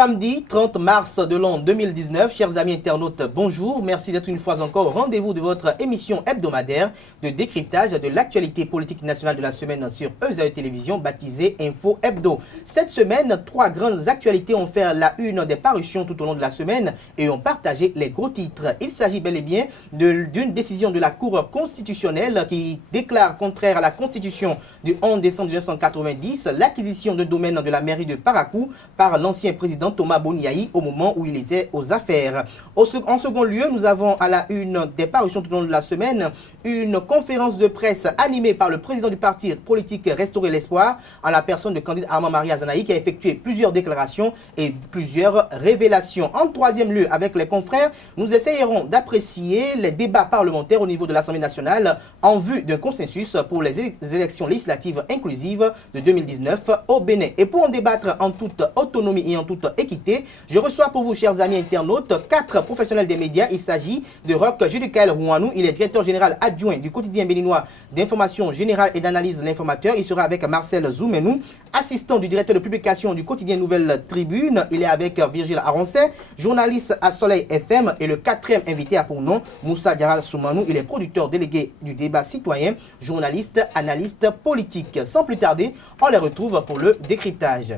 Samedi 30 mars de l'an 2019, chers amis internautes, bonjour. Merci d'être une fois encore au rendez-vous de votre émission hebdomadaire de décryptage de l'actualité politique nationale de la semaine sur ESAE Télévision, baptisée Info Hebdo. Cette semaine, 3 grandes actualités ont fait la une des parutions tout au long de la semaine et ont partagé les gros titres. Il s'agit bel et bien d'une décision de la Cour constitutionnelle qui déclare contraire à la Constitution du 11 décembre 1990 l'acquisition de domaine de la mairie de Parakou par l'ancien président Thomas Boniaï au moment où il était aux affaires. En second lieu, nous avons à la une des parutions tout au long de la semaine une conférence de presse animée par le président du parti politique Restaurer l'Espoir en la personne de Candide Armand Marie Azanaï qui a effectué plusieurs déclarations et plusieurs révélations. En troisième lieu, avec les confrères, nous essayerons d'apprécier les débats parlementaires au niveau de l'Assemblée nationale en vue d'un consensus pour les élections législatives inclusives de 2019 au Bénin. Et pour en débattre en toute autonomie et en toute équité, je reçois pour vous, chers amis internautes, 4 professionnels des médias. Il s'agit de Roch Judicaël Rouanou. Il est directeur général adjoint du quotidien béninois d'information générale et d'analyse de l'informateur. Il sera avec Marcel Zoumenou, assistant du directeur de publication du quotidien Nouvelle Tribune. Il est avec Virgile Aroncet, journaliste à Soleil FM. Et le 4e invité a pour nom Moussa Diarra Soumanou. Il est producteur délégué du débat citoyen, journaliste, analyste politique. Sans plus tarder, on les retrouve pour le décryptage.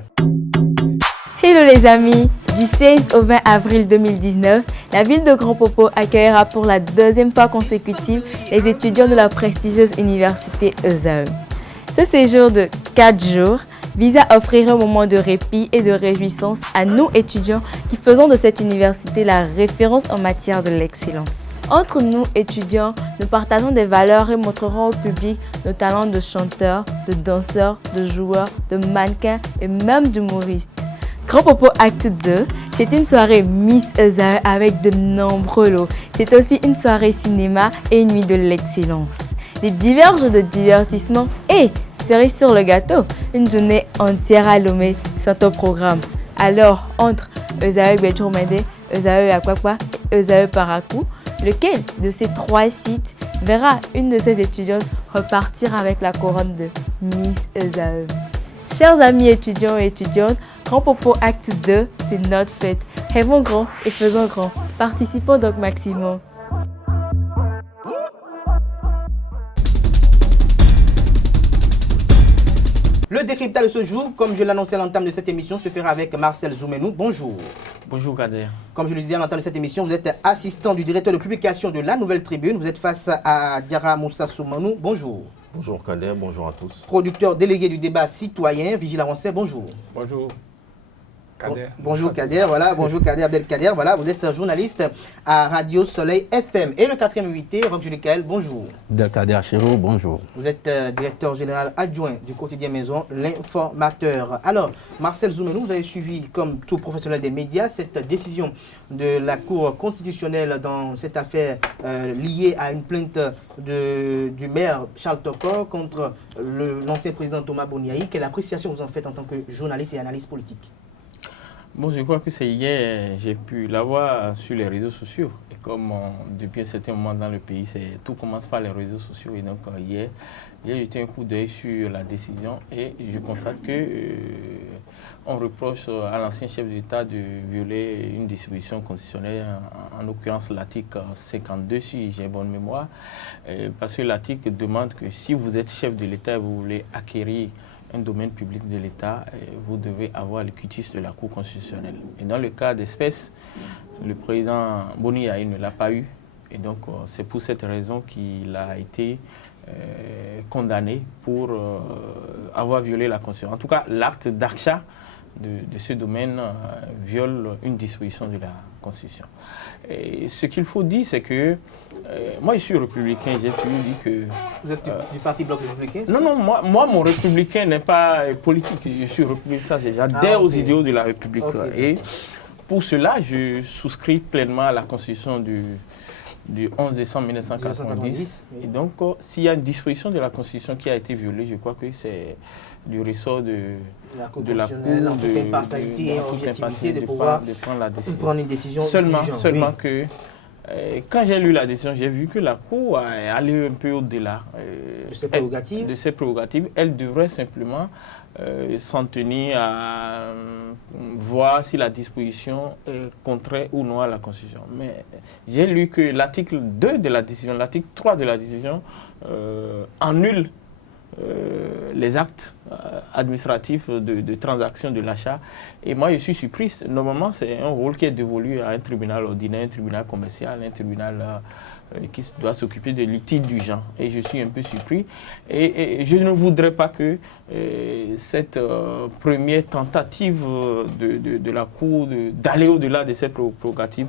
Hello les amis, du 16 au 20 avril 2019, la ville de Grand Popo accueillera pour la 2e fois consécutive les étudiants de la prestigieuse université ESAE. Ce séjour de 4 jours vise à offrir un moment de répit et de réjouissance à nous étudiants qui faisons de cette université la référence en matière de l'excellence. Entre nous étudiants, nous partageons des valeurs et montrerons au public nos talents de chanteurs, de danseurs, de joueurs, de mannequins et même d'humoristes. Grand Popo Acte 2, c'est une soirée Miss ESAE avec de nombreux lots. C'est aussi une soirée cinéma et une nuit de l'excellence. Des divers jeux de divertissement et, cerise sur le gâteau, une journée entière à Lomé sont au programme. Alors, entre ESAE Béchourmende, ESAE Akwakwa et ESAE Parakou, lequel de ces 3 sites verra une de ses étudiantes repartir avec la couronne de Miss ESAE. Chers amis étudiants et étudiantes, Grand Popo Acte 2, c'est notre fête. Rêvons grand et faisons grand. Participons donc maximum. Le décryptage de ce jour, comme je l'annonçais à l'entame de cette émission, se fera avec Marcel Zoumenou. Bonjour. Bonjour Kader. Comme je le disais à l'entame de cette émission, vous êtes assistant du directeur de publication de la Nouvelle Tribune. Vous êtes face à Diarra Moussa Soumanou. Bonjour. Bonjour Kader, bonjour à tous. Producteur délégué du débat citoyen, Vigile Aroncet, bonjour. Bonjour. Kader. Bonjour Kader, voilà, bonjour Kader Abdelkader, voilà, vous êtes journaliste à Radio Soleil FM. Et le 4e invité, Roch Judicaël, bonjour. Abdelkader Chérou, bonjour. Vous êtes directeur général adjoint du quotidien Maison, l'informateur. Alors, Marcel Zoumenou, vous avez suivi, comme tout professionnel des médias, cette décision de la Cour constitutionnelle dans cette affaire liée à une plainte du maire Charles Tokor contre l'ancien président Thomas Boniaï. Quelle appréciation vous en faites en tant que journaliste et analyste politique? Bon, je crois que c'est hier, j'ai pu la voir sur les réseaux sociaux. Et comme depuis un certain moment dans le pays, tout commence par les réseaux sociaux. Et donc hier, j'ai jeté un coup d'œil sur la décision et je constate que on reproche à l'ancien chef d'État de violer une disposition constitutionnelle, en l'occurrence l'article 52, si j'ai bonne mémoire, parce que l'article demande que si vous êtes chef de l'État et vous voulez acquérir un domaine public de l'État, vous devez avoir le quitus de la Cour constitutionnelle. Et dans le cas d'espèce, le président Boniaï ne l'a pas eu. Et donc, c'est pour cette raison qu'il a été condamné pour avoir violé la Constitution. En tout cas, l'acte d'achat de ce domaine viole une disposition de la Constitution. Et ce qu'il faut dire, c'est que moi, je suis républicain, j'ai toujours dit que... Vous êtes du Parti Bloc républicain? Non, moi, mon républicain n'est pas politique. Je suis républicain, j'adhère aux idéaux de la République. Et pour cela, je souscris pleinement à la Constitution du 11 décembre 1990. Et donc, s'il y a une disposition de la Constitution qui a été violée, je crois que c'est du ressort de la Cour, de toute impartialité et objectivité de pouvoir prendre la décision. Prendre une décision seulement que Quand j'ai lu la décision, j'ai vu que la Cour est allée un peu au-delà de ses prérogatives. Elle devrait simplement s'en tenir à voir si la disposition est contraire ou non à la Constitution. Mais j'ai lu que l'article 2 de la décision, l'article 3 de la décision annule les actes administratifs de transaction de l'achat. Et moi, je suis surprise. Normalement, c'est un rôle qui est dévolu à un tribunal ordinaire, un tribunal commercial, un tribunal qui doit s'occuper de litiges du genre. Et je suis un peu surpris. Et je ne voudrais pas que cette première tentative de la Cour d'aller au-delà de cette prérogative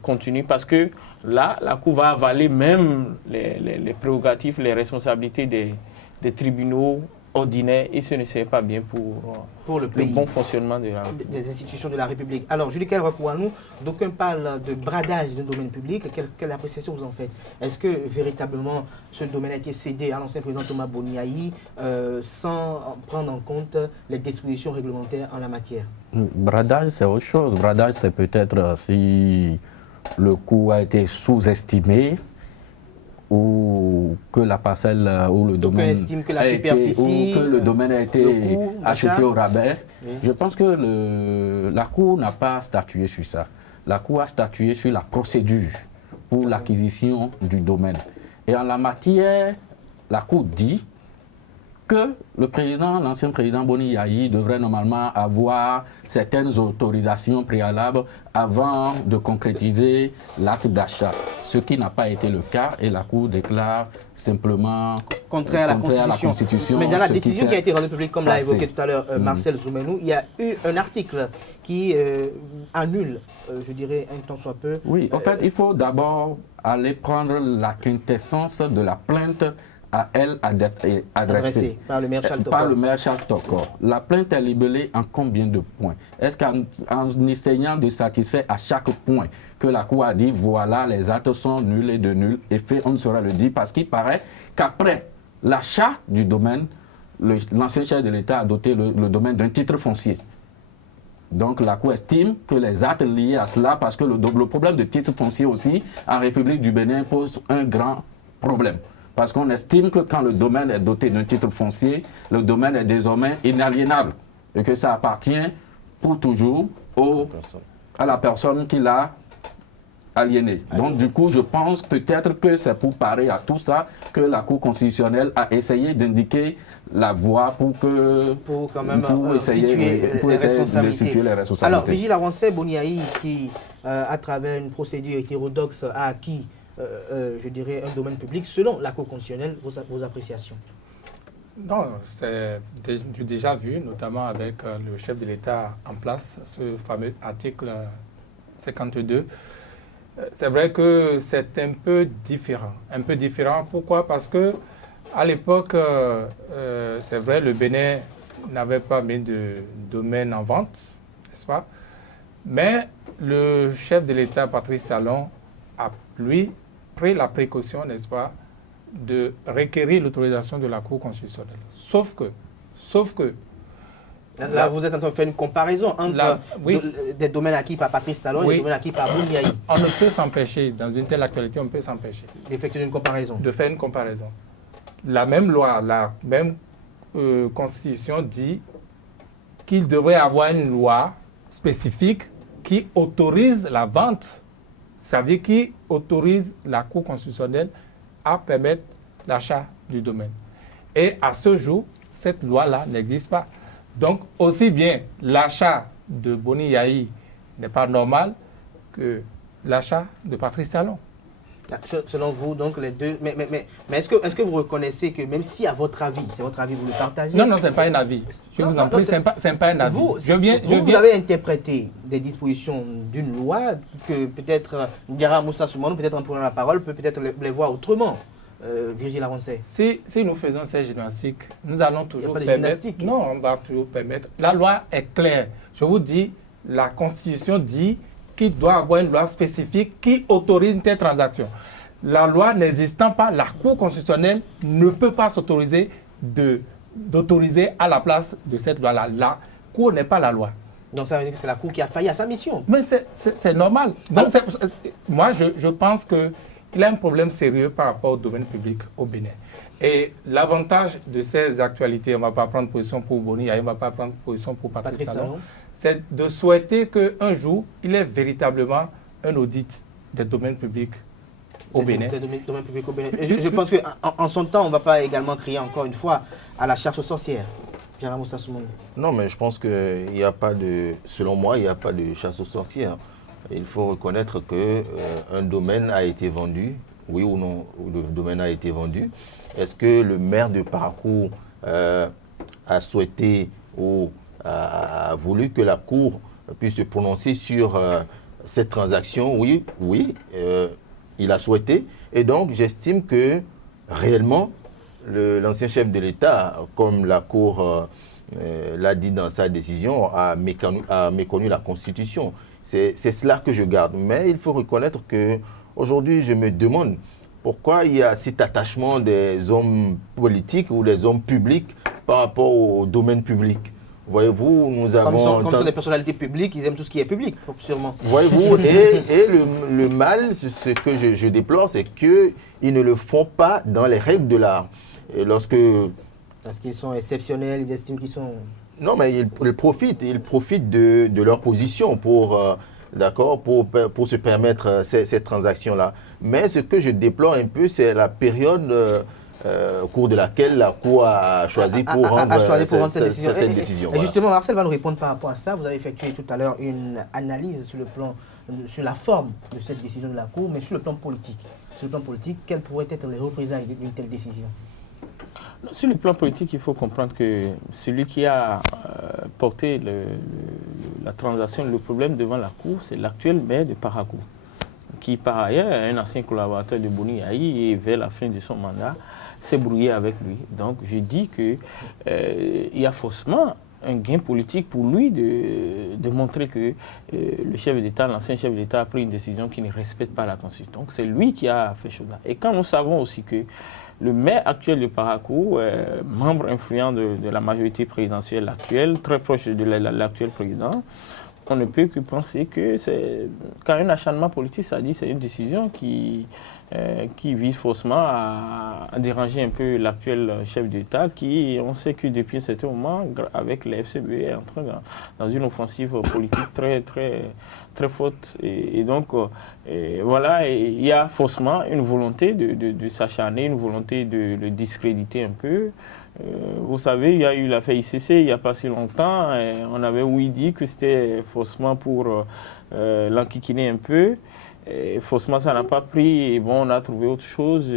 continue, parce que là, la Cour va avaler même les prérogatives, les responsabilités des tribunaux ordinaires, et ce ne serait pas bien pour le bon fonctionnement des institutions de la République. Alors, Julie Kelrakouanou, d'aucuns parlent de bradage du domaine public. Quelle appréciation vous en faites? Est-ce que véritablement ce domaine a été cédé à l'ancien président Thomas Boniaï sans prendre en compte les dispositions réglementaires en la matière? Bradage, c'est autre chose. Bradage, c'est peut-être si le coût a été sous-estimé, ou que la parcelle ou le domaine estime que la superficie, ou que le domaine a été acheté au rabais. Oui. Je pense que la Cour n'a pas statué sur ça. La Cour a statué sur la procédure pour l'acquisition du domaine. Et en la matière, la Cour dit que l'ancien président Boni Yayi devrait normalement avoir certaines autorisations préalables avant de concrétiser l'acte d'achat, ce qui n'a pas été le cas, et la Cour déclare simplement contraire à la Constitution. Mais dans la décision qui a été rendue publique, comme l'a évoqué tout à l'heure Marcel Zoumenou, il y a eu un article qui annule, je dirais, un tant soit peu. Oui, en fait, il faut d'abord aller prendre la quintessence de la plainte à elle adressée par le maire Charles Tokor. La plainte est libellée en combien de points? Est-ce qu'en essayant de satisfaire à chaque point que la Cour a dit voilà, les actes sont nuls et de nuls effet, on ne saura le dire, parce qu'il paraît qu'après l'achat du domaine, l'ancien chef de l'État a doté le domaine d'un titre foncier. Donc la Cour estime que les actes liés à cela, parce que le problème de titre foncier aussi en République du Bénin pose un grand problème. Parce qu'on estime que quand le domaine est doté d'un titre foncier, le domaine est désormais inaliénable et que ça appartient pour toujours à la personne qui l'a aliéné. Donc du coup, je pense peut-être que c'est pour parer à tout ça que la Cour constitutionnelle a essayé d'indiquer la voie pour essayer de situer les responsabilités. Alors, Vigile Avancé Boniaï, qui, à travers une procédure hétérodoxe, a acquis je dirais, un domaine public, selon la Cour constitutionnelle, vos appréciations? Non, c'est déjà vu, notamment avec le chef de l'État en place, ce fameux article 52. C'est vrai que c'est un peu différent. Un peu différent, pourquoi? Parce que à l'époque, c'est vrai, le Bénin n'avait pas mis de domaine en vente, n'est-ce pas? Mais le chef de l'État, Patrice Talon, a, lui, pris la précaution, n'est-ce pas, de requérir l'autorisation de la Cour constitutionnelle. Sauf que... Là, vous êtes en train de faire une comparaison entre des domaines acquis par Patrice Talon et des domaines acquis par Boniaï. On ne peut s'empêcher, dans une telle actualité, on peut s'empêcher. D'effectuer une comparaison. De faire une comparaison. La même loi, la même Constitution dit qu'il devrait y avoir une loi spécifique qui autorise la vente. C'est-à-dire qui autorise la Cour constitutionnelle à permettre l'achat du domaine. Et à ce jour, cette loi-là n'existe pas. Donc, aussi bien l'achat de Boni Yayi n'est pas normal que l'achat de Patrice Talon. Selon vous, donc, les deux... Mais est-ce que vous reconnaissez que même si, à votre avis, c'est votre avis, vous le partagez? Non, ce n'est pas un avis. Je vous en prie, ce n'est pas un avis. Vous avez interprété des dispositions d'une loi que peut-être Diarra Moussa Soumanou, peut-être en prenant la parole, peut peut-être les voir autrement. Virgile Avancé. Si nous faisons ces gymnastiques, nous allons toujours permettre... Non, on va toujours permettre... La loi est claire. Je vous dis, la Constitution dit qu'il doit avoir une loi spécifique qui autorise une telle transaction. La loi n'existant pas, la Cour constitutionnelle ne peut pas s'autoriser d'autoriser à la place de cette loi-là. La Cour n'est pas la loi. Donc ça veut dire que c'est la Cour qui a failli à sa mission. Mais c'est normal. Donc, moi, je pense qu'il a un problème sérieux par rapport au domaine public au Bénin. Et l'avantage de ces actualités, on ne va pas prendre position pour Boni, on ne va pas prendre position pour Patrice Talon, c'est de souhaiter qu'un jour, il ait véritablement un audit des domaines publics au Bénin. Je pense qu'en son temps, on ne va pas également crier encore une fois à la chasse aux sorcières. Non, mais je pense qu'il n'y a pas de, selon moi, il n'y a pas de chasse aux sorcières. Il faut reconnaître qu'un domaine a été vendu, oui ou non, le domaine a été vendu. Est-ce que le maire de Parakou a souhaité ou a voulu que la Cour puisse se prononcer sur cette transaction? Oui, il a souhaité. Et donc, j'estime que réellement, l'ancien chef de l'État, comme la Cour l'a dit dans sa décision, a méconnu la Constitution. C'est cela que je garde. Mais il faut reconnaître qu'aujourd'hui, je me demande pourquoi il y a cet attachement des hommes politiques ou des hommes publics par rapport au domaine public. Voyez-vous, nous avons... Comme sont des personnalités publiques, ils aiment tout ce qui est public, sûrement. Voyez-vous, et le mal, ce que je déplore, c'est qu'ils ne le font pas dans les règles de l'art. Et Parce qu'ils sont exceptionnels, ils estiment qu'ils sont... Non, mais ils profitent de leur position pour se permettre ces transactions-là. Mais ce que je déplore un peu, c'est la période au cours de laquelle la Cour a choisi pour rendre cette décision. Et justement, Marcel va nous répondre par rapport à ça. Vous avez effectué tout à l'heure une analyse sur la forme de cette décision de la Cour, mais sur le plan politique. Sur le plan politique, quelles pourraient être les représailles d'une telle décision? Sur le plan politique, il faut comprendre que celui qui a porté la transaction, le problème devant la Cour, c'est l'actuel maire de Parakou, qui par ailleurs est un ancien collaborateur de Boni Yahi et vers la fin de son mandat s'est brouillé avec lui. Donc je dis qu'il y a faussement un gain politique pour lui de montrer que le chef d'État, l'ancien chef d'État a pris une décision qui ne respecte pas la Constitution. Donc c'est lui qui a fait chose. Et quand nous savons aussi que le maire actuel de Parakou, membre influent de la majorité présidentielle actuelle, très proche de l'actuel président, on ne peut que penser que quand un acharnement politique, ça dit c'est une décision qui vise faussement à déranger un peu l'actuel chef d'État qui, on sait que depuis un certain moment, avec les FCB, est entré dans une offensive politique très, très, très forte. Et donc, voilà, il y a faussement une volonté de s'acharner, une volonté de le discréditer un peu. Vous savez, il y a eu l'affaire ICC il n'y a pas si longtemps. On avait dit que c'était faussement pour l'enquiquiner un peu. Et faussement, ça n'a pas pris. Et bon, on a trouvé autre chose,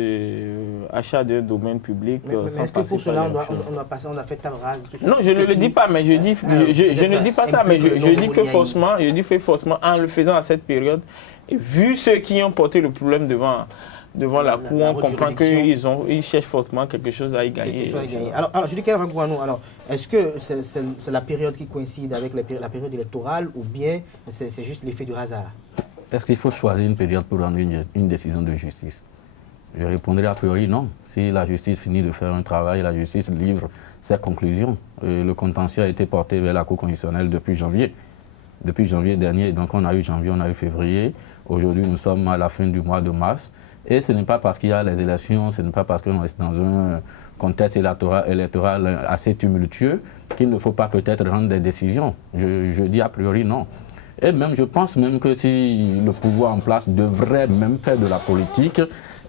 achat d'un domaine public. Mais est-ce que pour cela, on a fait table rase? Non, je ne le dis pas, mais je ne dis pas ça, mais je dis que faussement, faussement, en le faisant à cette période, et vu ceux qui ont porté le problème devant la Cour, on comprend qu'ils cherchent fortement quelque chose à y gagner. Alors, je dis qu'elle alors, est-ce que c'est la période qui coïncide avec la période électorale ou bien c'est juste l'effet du hasard? Est-ce qu'il faut choisir une période pour rendre une décision de justice? Je répondrai a priori non. Si la justice finit de faire un travail, la justice livre ses conclusions. Le contentieux a été porté vers la Cour constitutionnelle depuis janvier dernier. Donc on a eu janvier, on a eu février. Aujourd'hui, nous sommes à la fin du mois de mars. Et ce n'est pas parce qu'il y a les élections, ce n'est pas parce qu'on est dans un contexte électoral assez tumultueux qu'il ne faut pas peut-être rendre des décisions. Je dis a priori non. Et même, je pense même que si le pouvoir en place devrait même faire de la politique,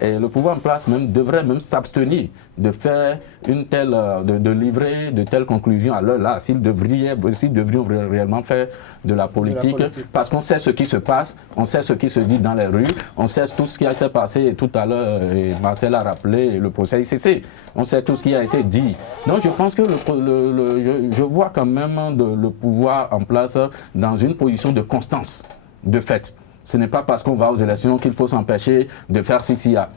et le pouvoir en place même devrait même s'abstenir de faire de livrer de telles conclusions à l'heure là, s'ils devrions réellement faire de la politique, parce qu'on sait ce qui se passe, on sait ce qui se dit dans les rues, on sait tout ce qui s'est passé tout à l'heure, et Marcel a rappelé le procès ICC, on sait tout ce qui a été dit. Donc je pense que je vois quand même le pouvoir en place dans une position de constance, de fait. Ce n'est pas parce qu'on va aux élections qu'il faut s'empêcher de faire CCA.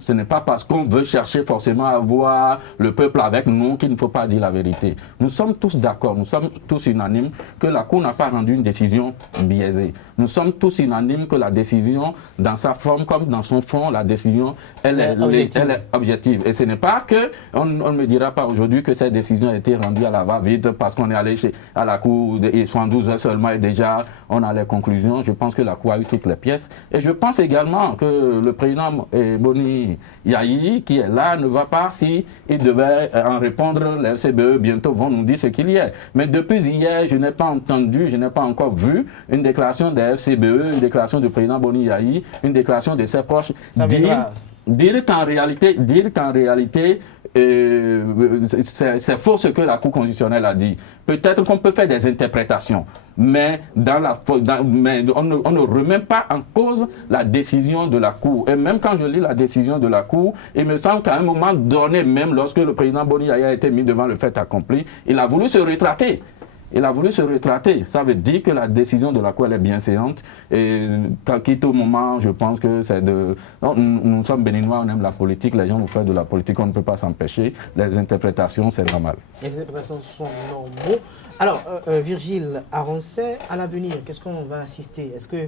Ce n'est pas parce qu'on veut chercher forcément à avoir le peuple avec nous qu'il ne faut pas dire la vérité. Nous sommes tous d'accord, nous sommes tous unanimes que la Cour n'a pas rendu une décision biaisée. nous sommes tous unanimes que la décision, dans sa forme comme dans son fond, la décision, elle est objective. Et ce n'est pas que, on ne me dira pas aujourd'hui que cette décision a été rendue à la va-vite parce qu'on est allé à la Cour, et 72 heures seulement, et déjà, on a les conclusions. Je pense que la Cour a eu toutes les pièces. Et je pense également que le président Boni Yayi, qui est là, ne va pas, si il devait en répondre, les FCBE bientôt vont nous dire ce qu'il y a. Mais depuis hier, je n'ai pas entendu, je n'ai pas encore vu une déclaration des FCBE, une déclaration du président Boni Yayi, une déclaration de ses proches dire qu'en réalité, c'est faux ce que la Cour constitutionnelle a dit. Peut-être qu'on peut faire des interprétations, mais, mais on ne remet pas en cause la décision de la Cour. Et même quand je lis la décision de la Cour, il me semble qu'à un moment donné, même lorsque le président Boni Yayi a été mis devant le fait accompli, il a voulu se rétracter. Ça veut dire que la décision de la Cour elle est bien séante. Et quitte au moment, je pense que c'est de... Nous sommes béninois, on aime la politique, les gens nous font de la politique, on ne peut pas s'empêcher. Les interprétations, c'est normal. Les interprétations sont normaux. Alors, Virgile Aroncet, à l'avenir, qu'est-ce qu'on va assister? Est-ce que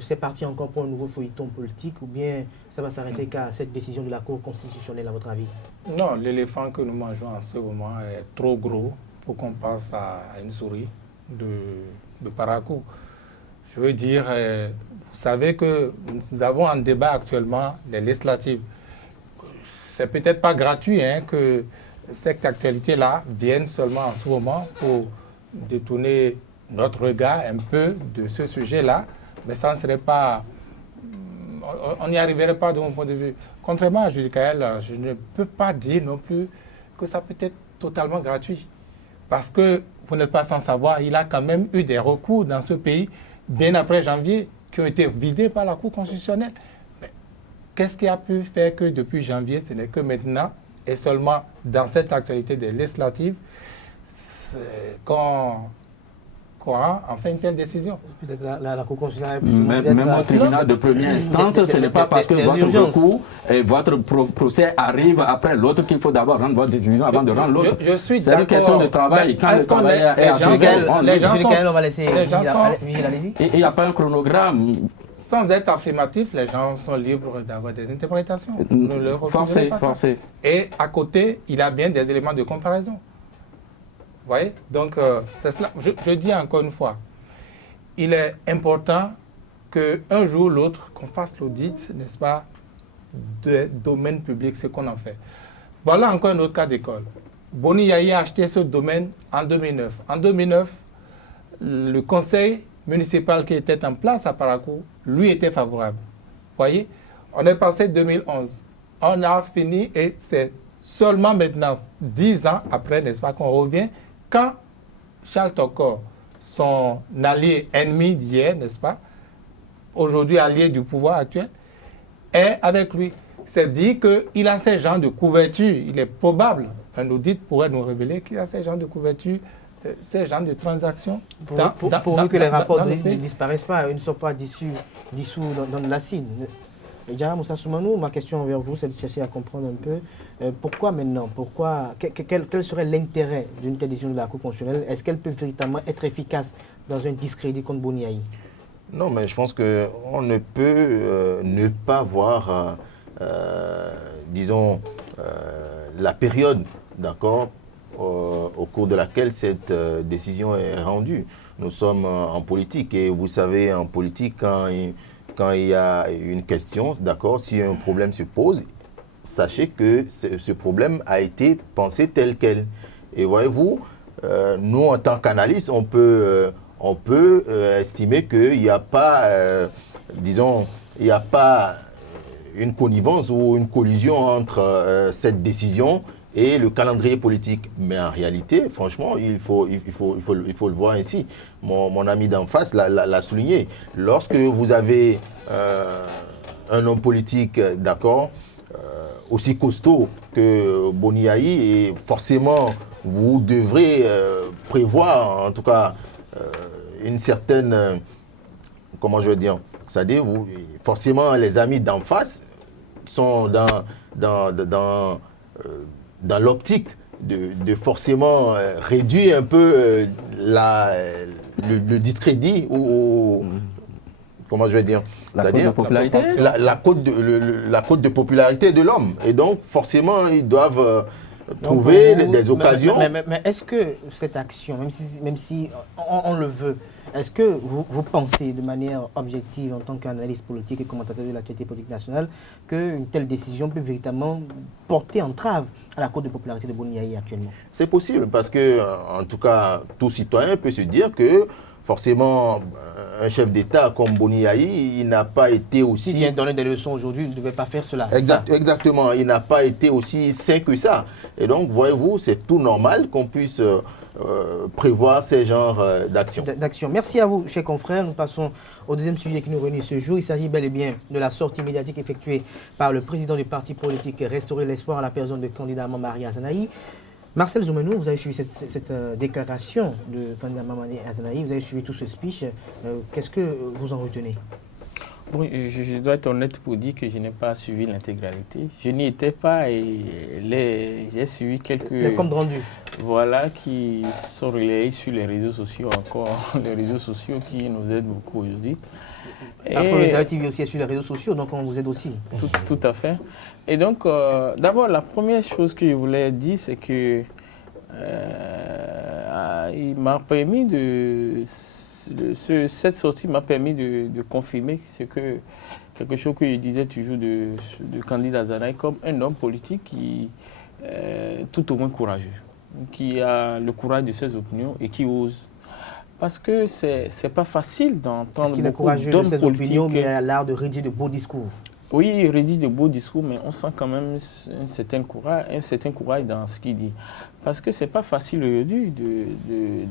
c'est parti encore pour un nouveau feuilleton politique ou bien ça va s'arrêter qu'à cette décision de la Cour constitutionnelle, à votre avis? Non, l'éléphant que nous mangeons en ce moment est trop gros pour qu'on passe à une souris de paracou. Je veux dire, vous savez que nous avons en débat actuellement les législatives. C'est peut-être pas gratuit que cette actualité-là vienne seulement en ce moment pour détourner notre regard un peu de ce sujet-là, mais ça ne serait pas... On n'y arriverait pas de mon point de vue. Contrairement à Julie Kael, je ne peux pas dire non plus que ça peut être totalement gratuit. Parce que, vous n'êtes pas sans savoir, il a quand même eu des recours dans ce pays, bien après janvier, qui ont été vidés par la Cour constitutionnelle. Mais qu'est-ce qui a pu faire que depuis janvier, ce n'est que maintenant, et seulement dans cette actualité des législatives, qu'on a enfin une telle décision? Peut-être la Cour constitutionnelle... Même au tribunal de première instance, ce n'est pas parce que votre recours et votre procès arrive après l'autre qu'il faut d'abord rendre votre décision avant de rendre l'autre. C'est une question de travail. Quand le travailleur est on va laisser Vigile, allez-y. Il n'y a pas un chronogramme. Sans être affirmatif, les gens sont libres d'avoir des interprétations. Forcé. Et à côté, il a bien des éléments de comparaison. Vous voyez? Donc, c'est cela. Je dis encore une fois, il est important qu'un jour ou l'autre, qu'on fasse l'audit, n'est-ce pas, de domaine public, ce qu'on en fait. Voilà encore un autre cas d'école. Boni Yayi a acheté ce domaine en 2009. En 2009, le conseil municipal qui était en place à Paracou, lui, était favorable. Vous voyez? On est passé 2011. On a fini et c'est seulement maintenant, 10 ans après, n'est-ce pas, qu'on revient quand Charles Tokor, son allié ennemi d'hier, n'est-ce pas, aujourd'hui allié du pouvoir actuel, est avec lui. C'est dit qu'il a ces genres de couverture. Il est probable, un audit pourrait nous révéler qu'il a ces genres de couverture, ces genres de transactions. Pour que les rapports ne disparaissent pas, ils ne soient pas dissous dans l'acide. Diarra Moussa Soumanou, ma question envers vous, c'est de chercher à comprendre un peu pourquoi maintenant, quel serait l'intérêt d'une telle décision de la Cour constitutionnelle? Est-ce qu'elle peut véritablement être efficace dans un discrédit contre Boni Yayi? Non, mais je pense qu'on ne peut ne pas voir, disons, la période, d'accord, au cours de laquelle cette décision est rendue. Nous sommes en politique et vous savez, en politique, quand il y a une question, d'accord, si un problème se pose, sachez que ce problème a été pensé tel quel. Et voyez-vous, nous, en tant qu'analystes, on peut estimer qu'il n'y a pas, disons, il n'y a pas une connivence ou une collusion entre cette décision et le calendrier politique. Mais en réalité, franchement, il faut le voir ainsi. Mon ami d'en face l'a souligné. Lorsque vous avez un homme politique, d'accord, aussi costaud que Boni Yayi, et forcément, vous devrez prévoir, en tout cas, une certaine, comment je veux dire, c'est-à-dire, forcément, les amis d'en face sont dans l'optique de forcément réduire un peu le discrédit ou comment je vais dire, La cote de popularité. La cote de popularité de l'homme. Et donc, forcément, ils doivent trouver des occasions. Mais est-ce que cette action, même si on le veut, est-ce que vous pensez de manière objective en tant qu'analyste politique et commentateur de l'actualité politique nationale qu'une telle décision peut véritablement porter entrave à la cote de popularité de Boni Yayi actuellement? C'est possible parce que, en tout cas, tout citoyen peut se dire que forcément, un chef d'État comme Boni Yayi, il n'a pas été aussi... S'il vient donner des leçons aujourd'hui, il ne devait pas faire cela. Exactement, il n'a pas été aussi sain que ça. Et donc, voyez-vous, c'est tout normal qu'on puisse prévoir ces genres d'actions. Merci à vous, chers confrères. Nous passons au deuxième sujet qui nous réunit ce jour. Il s'agit bel et bien de la sortie médiatique effectuée par le président du parti politique Restaurer l'espoir à la personne de candidat Mamadi Azanahi. Marcel Zoumenou, vous avez suivi cette déclaration de candidat Mamadi Azanahi, vous avez suivi tout ce speech. Qu'est-ce que vous en retenez? Oui, je dois être honnête pour dire que je n'ai pas suivi l'intégralité. Je n'y étais pas et j'ai suivi quelques... Les comptes rendus. Voilà, qui sont relayés sur les réseaux sociaux, encore les réseaux sociaux qui nous aident beaucoup aujourd'hui. Après, les TV aussi est sur les réseaux sociaux, donc on vous aide aussi. Tout à fait. Et donc, d'abord, la première chose que je voulais dire, c'est que il m'a permis cette sortie m'a permis de confirmer quelque chose que je disais toujours de candidat Azanahi comme un homme politique qui est tout au moins courageux, qui a le courage de ses opinions et qui ose. Parce que c'est pas facile d'entendre. Est-ce qu'il est courageux de ses opinions, mais il a l'art de rédiger de beaux discours? Oui, il rédige de beaux discours, mais on sent quand même un certain courage dans ce qu'il dit. Parce que ce n'est pas facile aujourd'hui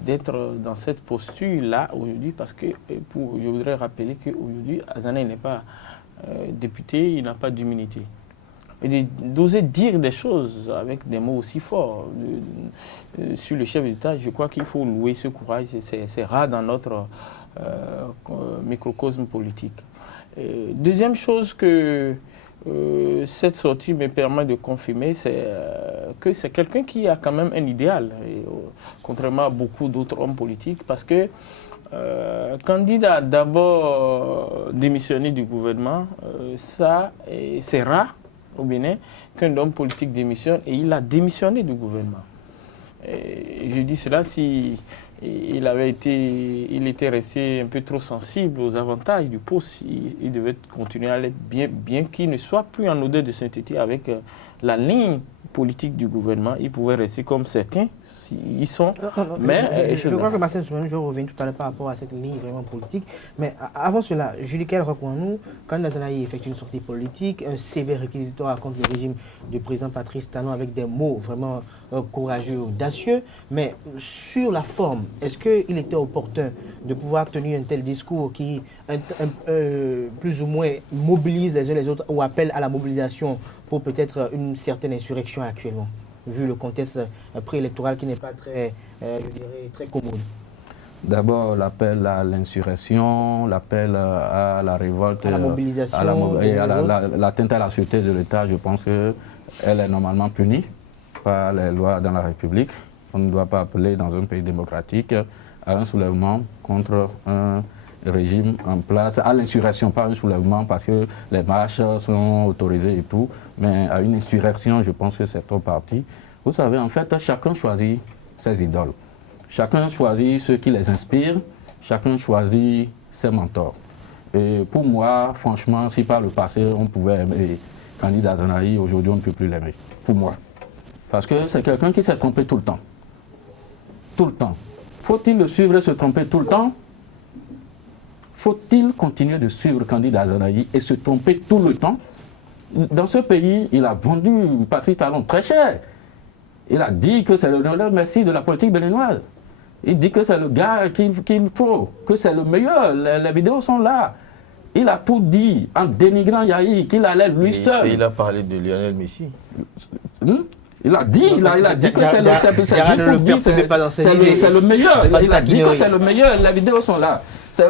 d'être dans cette posture-là aujourd'hui, parce que je voudrais rappeler qu'aujourd'hui, Azanahi n'est pas député, il n'a pas d'immunité. Et d'oser dire des choses avec des mots aussi forts sur le chef d'État, je crois qu'il faut louer ce courage, c'est rare dans notre microcosme politique. Deuxième chose que cette sortie me permet de confirmer, c'est que c'est quelqu'un qui a quand même un idéal, contrairement à beaucoup d'autres hommes politiques, parce que candidat d'abord démissionné du gouvernement, c'est rare au Bénin qu'un homme politique démissionne, et il a démissionné du gouvernement. Et je dis cela si il était resté un peu trop sensible aux avantages du poste. Il devait continuer à l'être bien qu'il ne soit plus en odeur de sainteté avec la ligne politique du gouvernement. Il pouvait rester comme certains, ils sont. Mais je crois que Marcel Soumanou, je reviens tout à l'heure par rapport à cette ligne vraiment politique. Mais avant cela, Julie Kell, raconte-nous, quand Azanahi effectue une sortie politique, un sévère réquisitoire contre le régime du président Patrice Talon avec des mots vraiment courageux, audacieux. Mais sur la forme, est-ce qu'il était opportun de pouvoir tenir un tel discours qui plus ou moins mobilise les uns les autres ou appelle à la mobilisation pour peut-être une certaine insurrection actuellement, vu le contexte préélectoral qui n'est pas très, je dirais, très commode? D'abord, l'appel à l'insurrection, l'appel à la révolte, à la mobilisation, et à l'atteinte à la sûreté de l'État, je pense qu'elle est normalement punie par les lois dans la République. On ne doit pas appeler dans un pays démocratique à un soulèvement contre un régime en place, à l'insurrection, pas un soulèvement parce que les marches sont autorisées et tout, mais à une insurrection, je pense que c'est trop parti. Vous savez, en fait, chacun choisit ses idoles. Chacun choisit ceux qui les inspirent, chacun choisit ses mentors. Et pour moi, franchement, si par le passé, on pouvait aimer candidat Azanahi, aujourd'hui, on ne peut plus l'aimer. Pour moi. Parce que c'est quelqu'un qui s'est trompé tout le temps. Tout le temps. Faut-il le suivre et se tromper tout le temps? Faut-il continuer de suivre candidat Azanahi et se tromper tout le temps? Dans ce pays, il a vendu Patrice Talon très cher. Il a dit que c'est le Lionel Messi de la politique béninoise. Il dit que c'est le gars qu'il faut, que c'est le meilleur. Les vidéos sont là. Il a tout dit en dénigrant Yayi, qu'il allait lui seul. Et il a parlé de Lionel Messi. Il a dit, il a dit que c'est le meilleur. Il a dit que c'est le meilleur. Les vidéos sont là.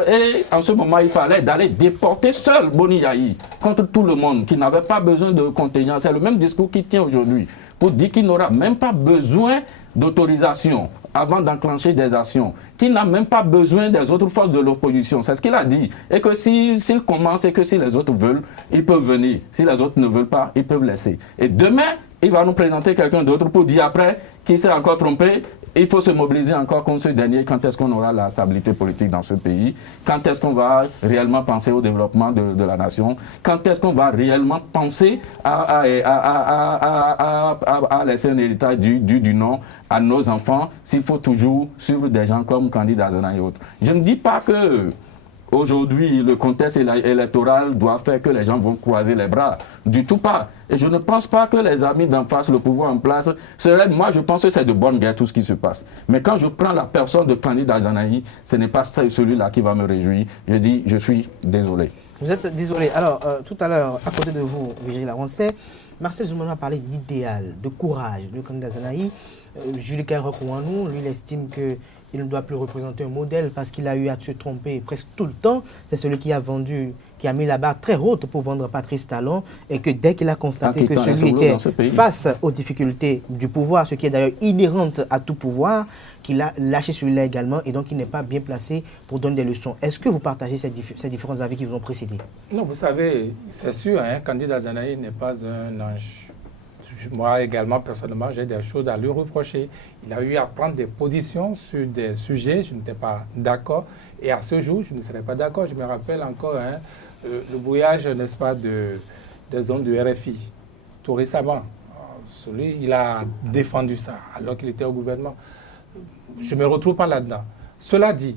Et en ce moment, il parlait d'aller déporter seul Boni Yayi contre tout le monde, qui n'avait pas besoin de contingent. C'est le même discours qu'il tient aujourd'hui, pour dire qu'il n'aura même pas besoin d'autorisation avant d'enclencher des actions, qu'il n'a même pas besoin des autres forces de l'opposition. C'est ce qu'il a dit. Et que s'il commence et que si les autres veulent, ils peuvent venir. Si les autres ne veulent pas, ils peuvent laisser. Et demain, il va nous présenter quelqu'un d'autre pour dire après qu'il s'est encore trompé. Il faut se mobiliser encore contre ce dernier. Quand est-ce qu'on aura la stabilité politique dans ce pays? Quand est-ce qu'on va réellement penser au développement de la nation? Quand est-ce qu'on va réellement penser à laisser un héritage du nom à nos enfants s'il faut toujours suivre des gens comme Candide Azana et autres? Je ne dis pas que aujourd'hui, le contexte électoral doit faire que les gens vont croiser les bras. Du tout pas. Et je ne pense pas que les amis d'en face, le pouvoir en place, moi je pense que c'est de bonne guerre tout ce qui se passe. Mais quand je prends la personne de Candide Azanaï, ce n'est pas celui-là qui va me réjouir. Je dis, je suis désolé. Vous êtes désolé. Alors, tout à l'heure, à côté de vous, Virginie Laroncet, Marcel Zoumana a parlé d'idéal, de courage. Le candidat Azanaï, Julie Kairakouanou, lui, il estime que il ne doit plus représenter un modèle parce qu'il a eu à se tromper presque tout le temps. C'est celui qui a mis la barre très haute pour vendre Patrice Talon et que dès qu'il a constaté que celui était face aux difficultés du pouvoir, ce qui est d'ailleurs inhérente à tout pouvoir, qu'il a lâché celui-là également et donc il n'est pas bien placé pour donner des leçons. Est-ce que vous partagez ces différents avis qui vous ont précédé? Non, vous savez, c'est sûr, Candide Azanaï n'est pas un ange. Moi également, personnellement, j'ai des choses à lui reprocher. Il a eu à prendre des positions sur des sujets, je n'étais pas d'accord. Et à ce jour, je ne serais pas d'accord. Je me rappelle encore le brouillage, n'est-ce pas, des hommes du RFI, tout récemment. Il a défendu ça, alors qu'il était au gouvernement. Je ne me retrouve pas là-dedans. Cela dit,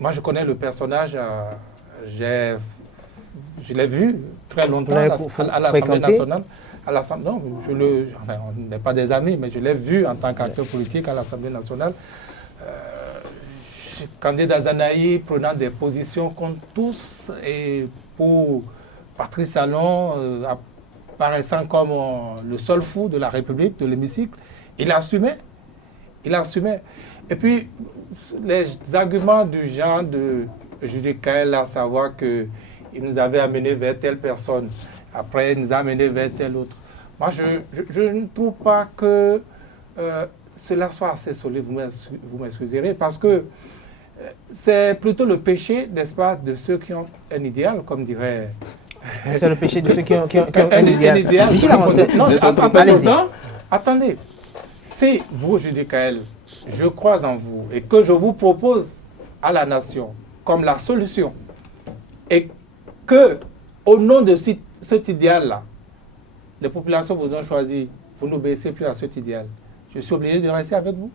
moi je connais le personnage, je l'ai vu très longtemps à l'Assemblée nationale. Non, on n'est pas des amis, mais je l'ai vu en tant qu'acteur politique à l'Assemblée nationale. Candide Azanaï prenant des positions contre tous et pour Patrice Talon apparaissant comme le seul fou de la République, de l'hémicycle, il assumait. Et puis, les arguments du genre de Julie Kael, à savoir qu'il nous avait amené vers telle personne, après, il nous a amené vers tel autre. Moi, je ne trouve pas que cela soit assez solide, vous m'excuserez, parce que c'est plutôt le péché, n'est-ce pas, de ceux qui ont un idéal, comme dirait... C'est le péché de ceux qui ont un idéal. Attendez, si vous, Julie Kael, je crois en vous et que je vous propose à la nation comme la solution, et que, au nom de cet idéal-là, les populations vous ont choisi, vous n'obéissez plus à cet idéal. Je suis obligé de rester avec vous.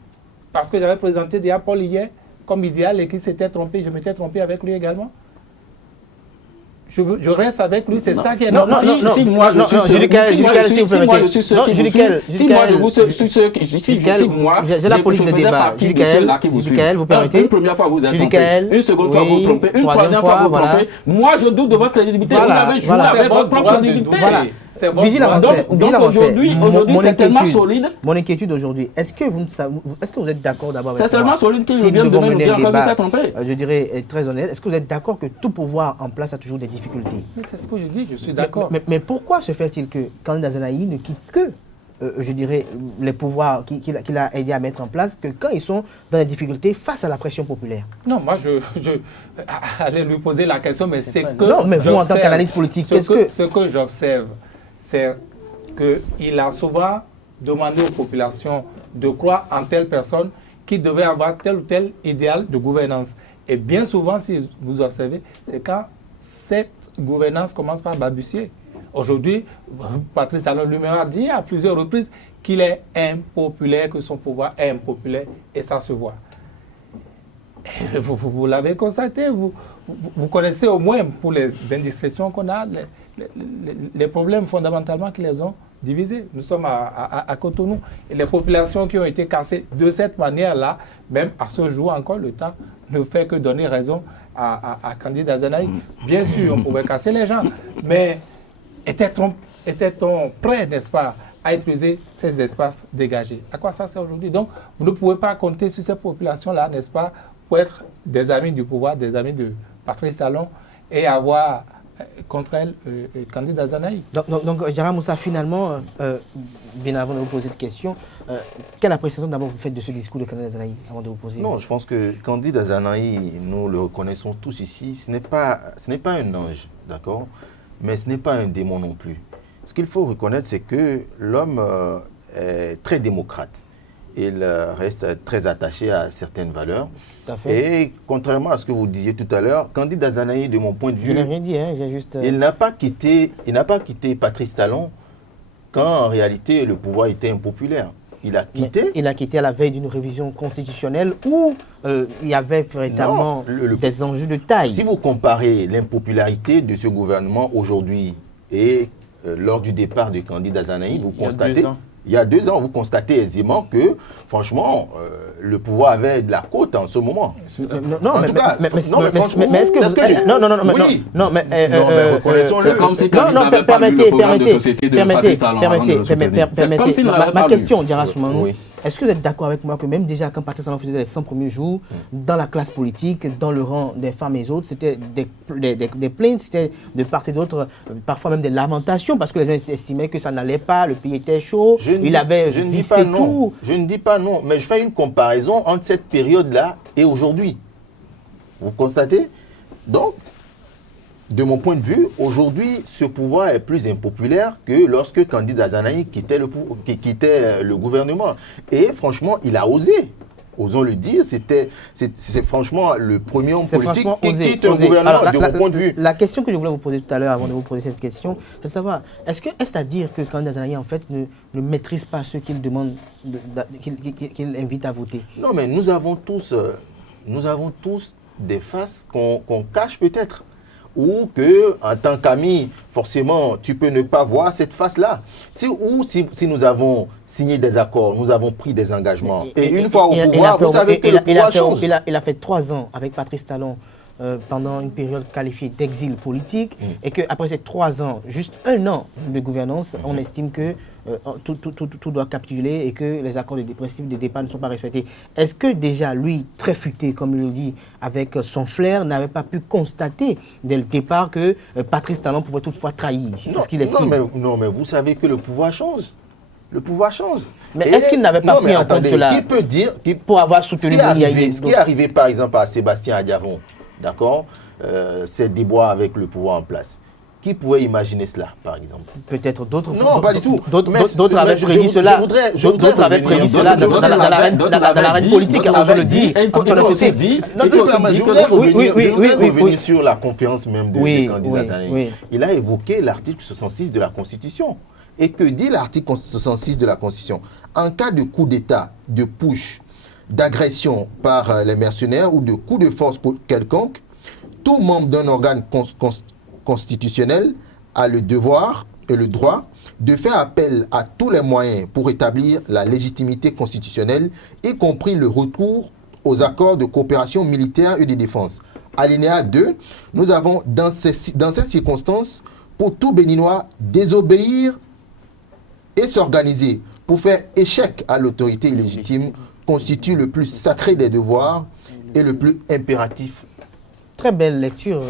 Parce que j'avais présenté déjà Paul hier comme idéal et qu'il s'était trompé, je m'étais trompé avec lui également. Je reste avec lui, c'est ça qui est normal. Si moi je suis ceux j'ai la police de débat. Julie Kael, vous permettez? Une première fois vous êtes trompé, une seconde fois vous trompez, une troisième fois vous trompez. Moi je doute de votre crédibilité, vous avez joué avec votre propre crédibilité. Donc aujourd'hui c'est tellement solide. Mon inquiétude aujourd'hui, est-ce que vous êtes d'accord d'abord avec moi? C'est seulement solide qu'il vient de demain nous dire que vous êtes trompé. Je dirais très honnête, est-ce que vous êtes d'accord que tout pouvoir en place a toujours des difficultés? C'est ce que je dis, je suis d'accord. Mais pourquoi se fait-il que Candide Azanaï ne quitte que, je dirais, les pouvoirs qu'il a aidé à mettre en place, que quand ils sont dans des difficultés face à la pression populaire? Non, moi je allais lui poser la question, mais c'est que... Non, mais vous en tant qu'analyste politique, ce que j'observe, c'est qu'il a souvent demandé aux populations de croire en telle personne qui devait avoir tel ou tel idéal de gouvernance. Et bien souvent, si vous observez, c'est quand cette gouvernance commence par balbutier. Aujourd'hui, Patrice Talon lui-même a dit à plusieurs reprises qu'il est impopulaire, que son pouvoir est impopulaire, et ça se voit. Et vous l'avez constaté, vous connaissez au moins pour les indiscrétions qu'on a, les problèmes fondamentalement qui les ont divisés. Nous sommes à Cotonou et les populations qui ont été cassées de cette manière-là, même à ce jour encore, le temps ne fait que donner raison à Candide Azanaï. Bien sûr, on pouvait casser les gens, mais était-on prêt, n'est-ce pas, à utiliser ces espaces dégagés? À quoi ça sert aujourd'hui? Donc, vous ne pouvez pas compter sur ces populations-là, n'est-ce pas, pour être des amis du pouvoir, des amis de Patrice Talon et avoir contre elle, Candide Azanaï. Donc Diarra Moussa, finalement, bien avant de vous poser cette question, quelle appréciation d'abord vous faites de ce discours de Candide Azanaï avant de vous poser? Non, je pense que Candide Azanaï, nous le reconnaissons tous ici, ce n'est pas un ange, d'accord? Mais ce n'est pas un démon non plus. Ce qu'il faut reconnaître, c'est que l'homme est très démocrate. Il reste très attaché à certaines valeurs. Tout à fait. Et contrairement à ce que vous disiez tout à l'heure, Candide Azanaï, de mon point de vue, Je n'ai rien dit, hein, j'ai juste... il n'a pas quitté Patrice Talon quand en réalité le pouvoir était impopulaire. Il a quitté à la veille d'une révision constitutionnelle où il y avait véritablement des enjeux de taille. Si vous comparez l'impopularité de ce gouvernement aujourd'hui et lors du départ de Candide Azanaï, vous constatez... Il y a 2 ans, vous constatez aisément que, franchement, le pouvoir avait de la côte en ce moment. Non, mais est-ce que... Non, mais reconnaissons-le. C'est comme si Candide n'avait pas lu le programme de société de Patrice Talon avant de se permettez, ma question, Diarra Soumanou, est-ce que vous êtes d'accord avec moi que même déjà quand Patrice Talon faisait les 100 premiers jours, dans la classe politique, dans le rang des femmes et des autres, c'était des plaintes, c'était de part et d'autre, parfois même des lamentations, parce que les gens estimaient que ça n'allait pas, le pays était chaud, il avait vissé tout. Je ne dis pas non, mais je fais une comparaison entre cette période-là et aujourd'hui. Vous constatez? Donc, de mon point de vue, aujourd'hui, ce pouvoir est plus impopulaire que lorsque Candide Azanaï quittait le gouvernement. Et franchement, il a osé. Osons le dire, c'est franchement le premier homme politique qui quitte un gouvernement, de mon point de vue. La question que je voulais vous poser tout à l'heure, avant de vous poser cette question, c'est de savoir, est-ce à dire que Candide Azanaï, en fait, ne maîtrise pas ceux qu'il demande, qu'il invite à voter? Non, mais nous avons tous des faces qu'on cache peut-être. Ou que, en tant qu'ami, forcément, tu peux ne pas voir cette face-là. Si nous avons signé des accords, nous avons pris des engagements, et une fois au pouvoir, vous savez que le pouvoir change. Il a fait 3 ans avec Patrice Talon pendant une période qualifiée d'exil politique, et qu'après ces 3 ans, juste 1 an de gouvernance, on estime que tout doit capituler et que les accords de principe de départ ne sont pas respectés. Est-ce que déjà lui, très futé, comme il le dit, avec son flair, n'avait pas pu constater dès le départ que Patrice Talon pouvait toutefois trahir? C'est ce qu'il estime. Non, mais vous savez que le pouvoir change. Le pouvoir change. Mais est-ce qu'il n'avait pas pris en compte cela? Qui peut dire pour avoir soutenu ce qui est arrivé par exemple à Sébastien Adiavon, d'accord, ces déboires avec le pouvoir en place. Qui pouvait imaginer cela, par exemple? Peut-être d'autres. Non, pas du tout. D'autres avaient prédit cela. D'autres avaient prédit cela dans l'arène politique. On le dit. Je voudrais revenir sur la confiance même de Candide Azanaï. Il a évoqué l'article 66 de la Constitution. Et que dit l'article 66 de la Constitution? En cas de coup d'État, de putsch, d'agression par les mercenaires ou de coup de force quelconque, tout membre d'un organe constitutionnel a le devoir et le droit de faire appel à tous les moyens pour établir la légitimité constitutionnelle, y compris le retour aux accords de coopération militaire et de défense. Alinéa 2, nous avons dans cette circonstance, pour tout Béninois, désobéir et s'organiser pour faire échec à l'autorité illégitime constitue le plus sacré des devoirs et le plus impératif. Très belle lecture,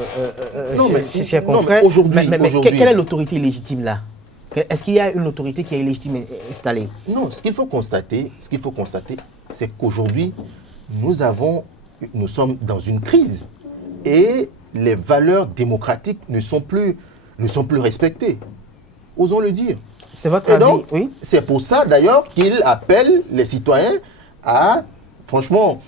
cher confrère. Mais quelle est l'autorité illégitime là? Est-ce qu'il y a une autorité qui est illégitime installée? Non, ce qu'il faut constater, c'est qu'aujourd'hui, nous sommes dans une crise et les valeurs démocratiques ne sont plus respectées. Osons le dire. C'est votre avis, donc, oui. C'est pour ça d'ailleurs qu'il appelle les citoyens à, franchement,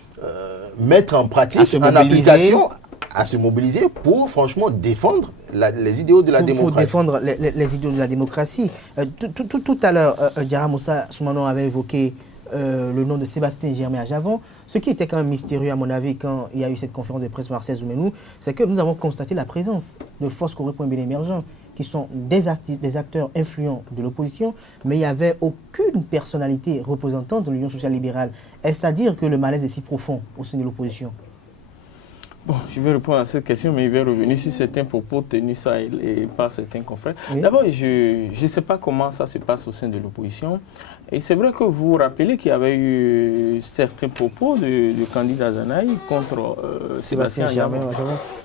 mettre en pratique, en application, à se mobiliser pour, franchement, défendre les idéaux de la démocratie. Pour défendre les idéaux de la démocratie. Tout à l'heure, Diarra Moussa Soumanou avait évoqué le nom de Sébastien Germain-Ajavon. Ce qui était quand même mystérieux, à mon avis, quand il y a eu cette conférence de presse Marcel Zoumenou, c'est que nous avons constaté la présence de forces Corée.Bien émergents, qui sont des acteurs influents de l'opposition, mais il n'y avait aucune personnalité représentante de l'Union sociale libérale. Est-ce à dire que le malaise est si profond au sein de l'opposition? Bon, je vais répondre à cette question, mais il va revenir sur certains propos tenus ça et par certains confrères. Oui. D'abord, je ne sais pas comment ça se passe au sein de l'opposition. Et c'est vrai que vous vous rappelez qu'il y avait eu certains propos de candidat Zanaï contre Sébastien Germain.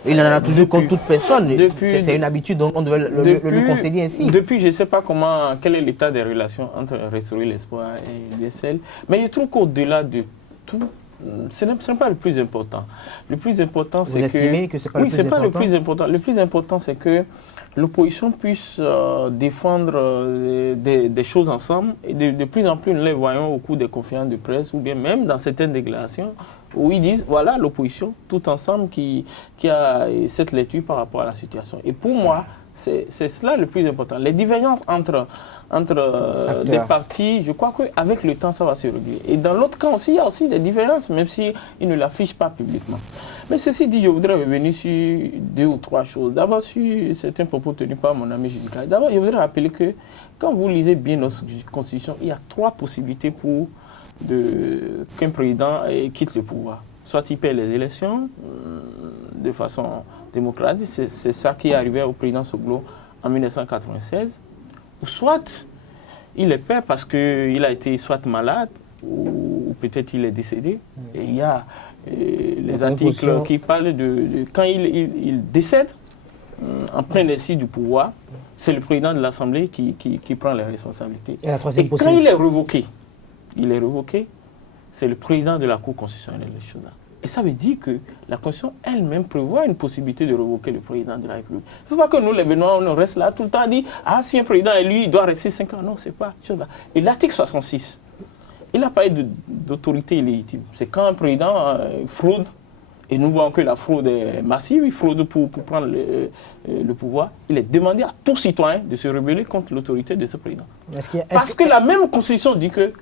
Il en a toujours contre toute personne. C'est une habitude, donc on devait le conseiller ainsi. Depuis, je ne sais pas quel est l'état des relations entre Restaurer l'Espoir et l'USL. Mais je trouve qu'au-delà de tout, ce n'est pas le plus important. Le plus important, c'est que... Vous estimez que ce n'est pas le plus important? Oui, ce n'est pas le plus important. Le plus important, c'est que l'opposition puisse défendre des choses ensemble. Et de plus en plus, nous les voyons au cours des conférences de presse ou bien même dans certaines déclarations où ils disent, voilà l'opposition, tout ensemble, qui a cette lecture par rapport à la situation. Et pour moi, c'est cela le plus important. Les divergences entre des partis, je crois qu'avec le temps, ça va se régler. Et dans l'autre camp aussi, il y a aussi des différences, même s'ils ne l'affichent pas publiquement. Mais ceci dit, je voudrais revenir sur 2 ou 3 choses. D'abord, sur certains propos tenus par mon ami Judica. D'abord, je voudrais rappeler que quand vous lisez bien notre Constitution, il y a 3 possibilités pour qu'un président quitte le pouvoir. Soit il perd les élections de façon démocratique, c'est ça qui est arrivé au président Soglo en 1996, ou soit il les perd parce qu'il a été soit malade ou peut-être il est décédé. Et il y a les articles qui parlent de quand il décède en plein exercice du pouvoir, c'est le président de l'Assemblée qui prend les responsabilités. Et quand il est révoqué, c'est le président de la Cour constitutionnelle. Et ça veut dire que la Constitution elle-même prévoit une possibilité de révoquer le président de la République. Il ne faut pas que nous, les Benoît, on reste là tout le temps à dire « Ah, si un président est lui, il doit rester 5 ans. » Non, ce n'est pas chose là. Et l'article 66, il n'a pas d'autorité illégitime. C'est quand un président fraude, et nous voyons que la fraude est massive, il fraude pour prendre le pouvoir, il est demandé à tout citoyen de se rebeller contre l'autorité de ce président. Parce que la même Constitution dit que,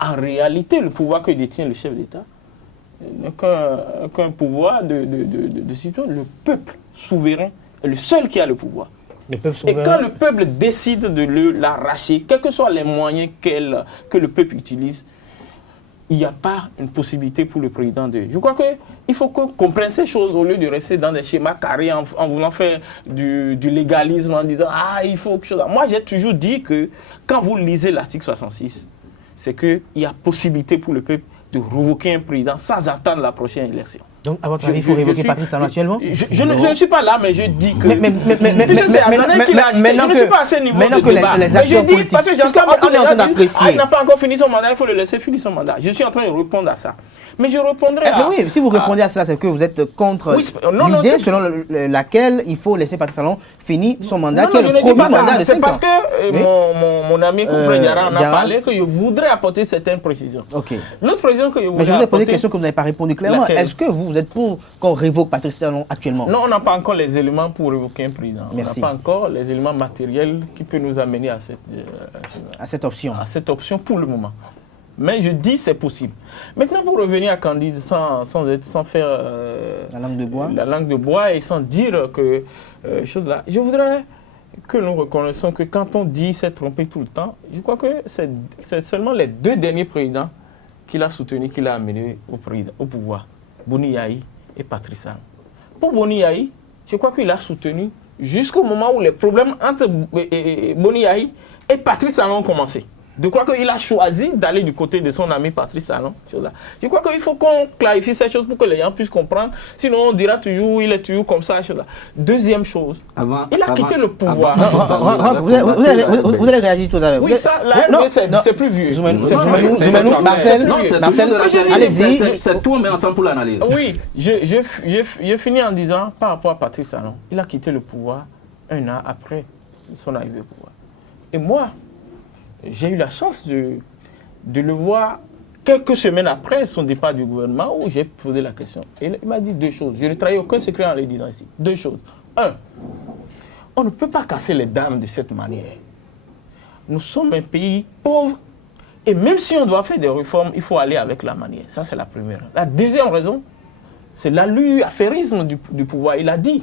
en réalité, le pouvoir que détient le chef d'État, qu'un pouvoir de citoyen, le peuple souverain est le seul qui a le pouvoir. Et quand le peuple décide de l'arracher, quels que soient les moyens que le peuple utilise, il n'y a pas une possibilité pour le président de... Je crois qu'il faut qu'on comprenne ces choses au lieu de rester dans des schémas carrés en voulant faire du légalisme, en disant « Ah, il faut quelque chose... » Moi, j'ai toujours dit que quand vous lisez l'article 66, c'est qu'il y a possibilité pour le peuple de révoquer un président sans attendre la prochaine élection. Donc, à votre avis, il faut révoquer Patrice Talon actuellement? Je ne suis pas là, mais je dis que... c'est Adanaï qui l'a agité. Je ne suis pas à ce niveau de débat. Mais je dis, parce que j'entends beaucoup de gens dire « Ah, il n'a pas encore fini son mandat, il faut le laisser finir son mandat. » Je suis en train de répondre à ça. Mais je répondrai à... Oui, si vous répondez à cela, c'est que vous êtes contre l'idée selon laquelle il faut laisser Patrice Talon finir son mandat, qui est le premier mandat de 5 ans. C'est parce que mon ami Koufré Diarra en a parlé que je voudrais apporter certaines précisions. L'autre précision que je voudrais apporter... Mais je vous ai posé une question que vous n'avez pas répondu clairement. Est-ce que vous êtes pour qu'on révoque Patrice Talon actuellement? Non, on n'a pas encore les éléments pour révoquer un président. Merci. On n'a pas encore les éléments matériels qui peuvent nous amener à cette option. À cette option pour le moment. Mais je dis c'est possible. Maintenant, pour revenir à Candide sans faire la langue de bois et sans dire que chose là, je voudrais que nous reconnaissons que quand on dit s'est trompé tout le temps, je crois que c'est seulement les 2 derniers présidents qu'il a soutenus, qu'il a amenés au pouvoir, Boni Yahi et Patrice Talon. Pour Boni Yahi, je crois qu'il a soutenu jusqu'au moment où les problèmes entre Boni Yahi et Patrice Talon ont commencé. Je crois qu'il a choisi d'aller du côté de son ami Patrice Talon. Je crois qu'il faut qu'on clarifie ces choses pour que les gens puissent comprendre. Sinon, on dira toujours, il est toujours comme ça. Deuxième chose, il a quitté le pouvoir. Vous allez réagir tout à l'heure. Oui, ça, c'est plus vieux. Marcel, allez-y. C'est tout, mais ensemble pour l'analyse. Oui, je finis en disant, par rapport à Patrice Talon, il a quitté le pouvoir 1 an après son arrivée au pouvoir. Et moi, j'ai eu la chance de le voir quelques semaines après son départ du gouvernement où j'ai posé la question. Et il m'a dit 2 choses. Je ne trahis aucun secret en les disant ici. 2 choses. 1, on ne peut pas casser les dames de cette manière. Nous sommes un pays pauvre et même si on doit faire des réformes, il faut aller avec la manière. Ça, c'est la première. La deuxième raison, c'est l'affairisme du pouvoir. Il a dit,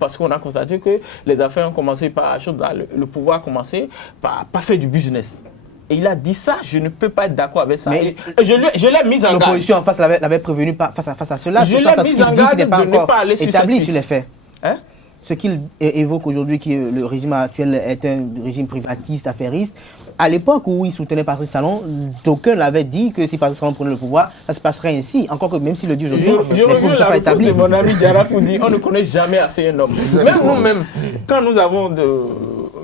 parce qu'on a constaté que les affaires ont commencé par le pouvoir a commencé par pas faire du business. Et il a dit ça, je ne peux pas être d'accord avec ça. Mais Je l'ai mis en garde. L'opposition en face l'avait prévenu face à cela. Je l'ai face à ce mis qu'il en dit garde qui n'est pas de ne encore pas aller sur établi cette sur les piste. faits. Hein? Ce qu'il évoque aujourd'hui, que le régime actuel est un régime privatiste, affairiste. À l'époque où il soutenait Patrice Talon, d'aucuns l'avaient dit que si Patrice Talon prenait le pouvoir, ça se passerait ainsi. Encore que même s'il le dit aujourd'hui, Je les reviens ne à sont la pas réponse établis. de mon ami Diarra pour dire on ne connaît jamais assez un homme. Même nous-mêmes, quand nous avons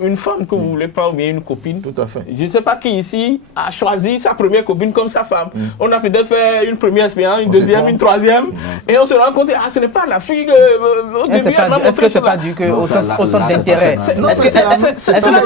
une femme que vous voulez prendre ou bien une copine, Tout à fait. je ne sais pas qui ici a choisi sa première copine comme sa femme. On a peut-être fait une première expérience, une deuxième, une troisième, et on se rend compte, ah, ce n'est pas la fille au début. Est-ce que ce n'est pas dû au sens d'intérêt? Est-ce que ce n'est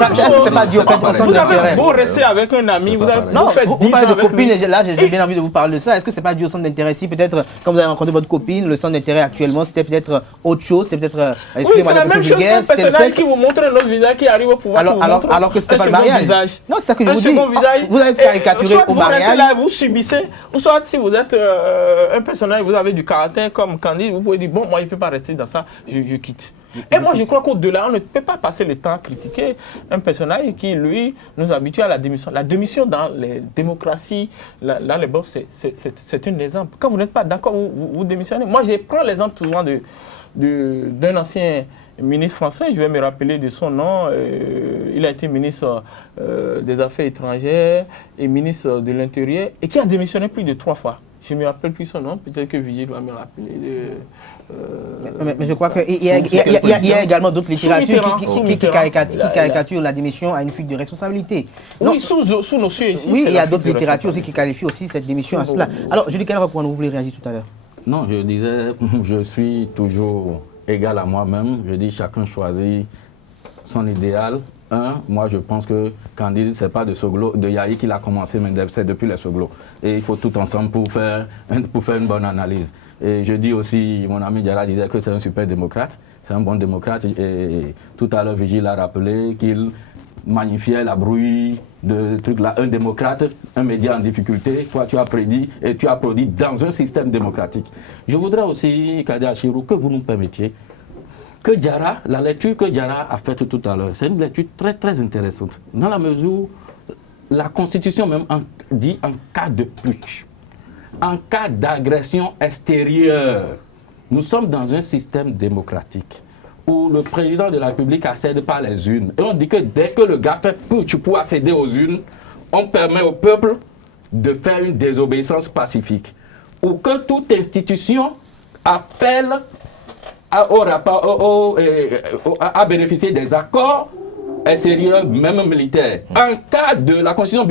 pas dû au sens Vous avez d'intérêt? beau rester avec un ami, vous Non, faites vous 10 ans parlez de avec copine, lui. et là j'ai bien envie de vous parler de ça. Est-ce que c'est pas dû au centre d'intérêt? Si peut-être, quand vous avez rencontré votre copine, le centre d'intérêt actuellement, c'était peut-être autre chose, c'était peut-être, Oui, excusez-moi c'est la d'être même chose vulgaire, qu'un c'était le personnage sexe. qui vous montre un autre visage qui arrive au pouvoir. Alors que c'était pas le mariage. Non, c'est ça que je Un vous dis. second visage. Vous avez caricaturé Soit au vous restez mariage. là, vous subissez, ou soit si vous êtes un personnage, vous avez du caractère comme Candide, vous pouvez dire, bon, moi, il ne peut pas rester dans ça, je quitte. Et moi, je crois qu'au-delà, on ne peut pas passer le temps à critiquer un personnage qui, lui, nous habitue à la démission. La démission dans les démocraties, dans les bourses, c'est un exemple. Quand vous n'êtes pas d'accord, vous démissionnez. Moi, je prends l'exemple souvent d'un ancien ministre français, je vais me rappeler de son nom. Il a été ministre des Affaires étrangères et ministre de l'Intérieur et qui a démissionné plus de 3 fois. Je ne me rappelle plus son nom, peut-être que Vigile va me rappeler. Mais je crois qu'il y a également d'autres littératures qui caricaturent la démission à une fuite de responsabilité. Oui, sous nos cieux ici. Oui, il y a d'autres littératures aussi qui qualifient aussi cette démission à cela. Alors, Julie Keller, vous voulez réagir tout à l'heure? Non, je disais, je suis toujours égal à moi-même. Je dis chacun choisit son idéal. Moi je pense que Candide, ce n'est pas de Yahi qu'il a commencé, mais c'est depuis les Soglo. Et il faut tout ensemble pour faire une bonne analyse. Et je dis aussi, mon ami Diarra disait que c'est un super démocrate, c'est un bon démocrate. Et tout à l'heure, Vigile a rappelé qu'il magnifiait la brouille de trucs là. Un démocrate, un média en difficulté, toi tu as prédit et tu as produit dans un système démocratique. Je voudrais aussi, Kadi Achirou, que vous nous permettiez que Diarra, la lecture que Diarra a faite tout à l'heure, c'est une lecture très très intéressante. Dans la mesure où la Constitution même dit en cas de putsch, en cas d'agression extérieure, nous sommes dans un système démocratique où le président de la République accède par les urnes. Et on dit que dès que le gars fait putsch pour accéder aux urnes, on permet au peuple de faire une désobéissance pacifique. Ou que toute institution appelle à bénéficier des accords extérieurs, même militaires. En cas de, la Constitution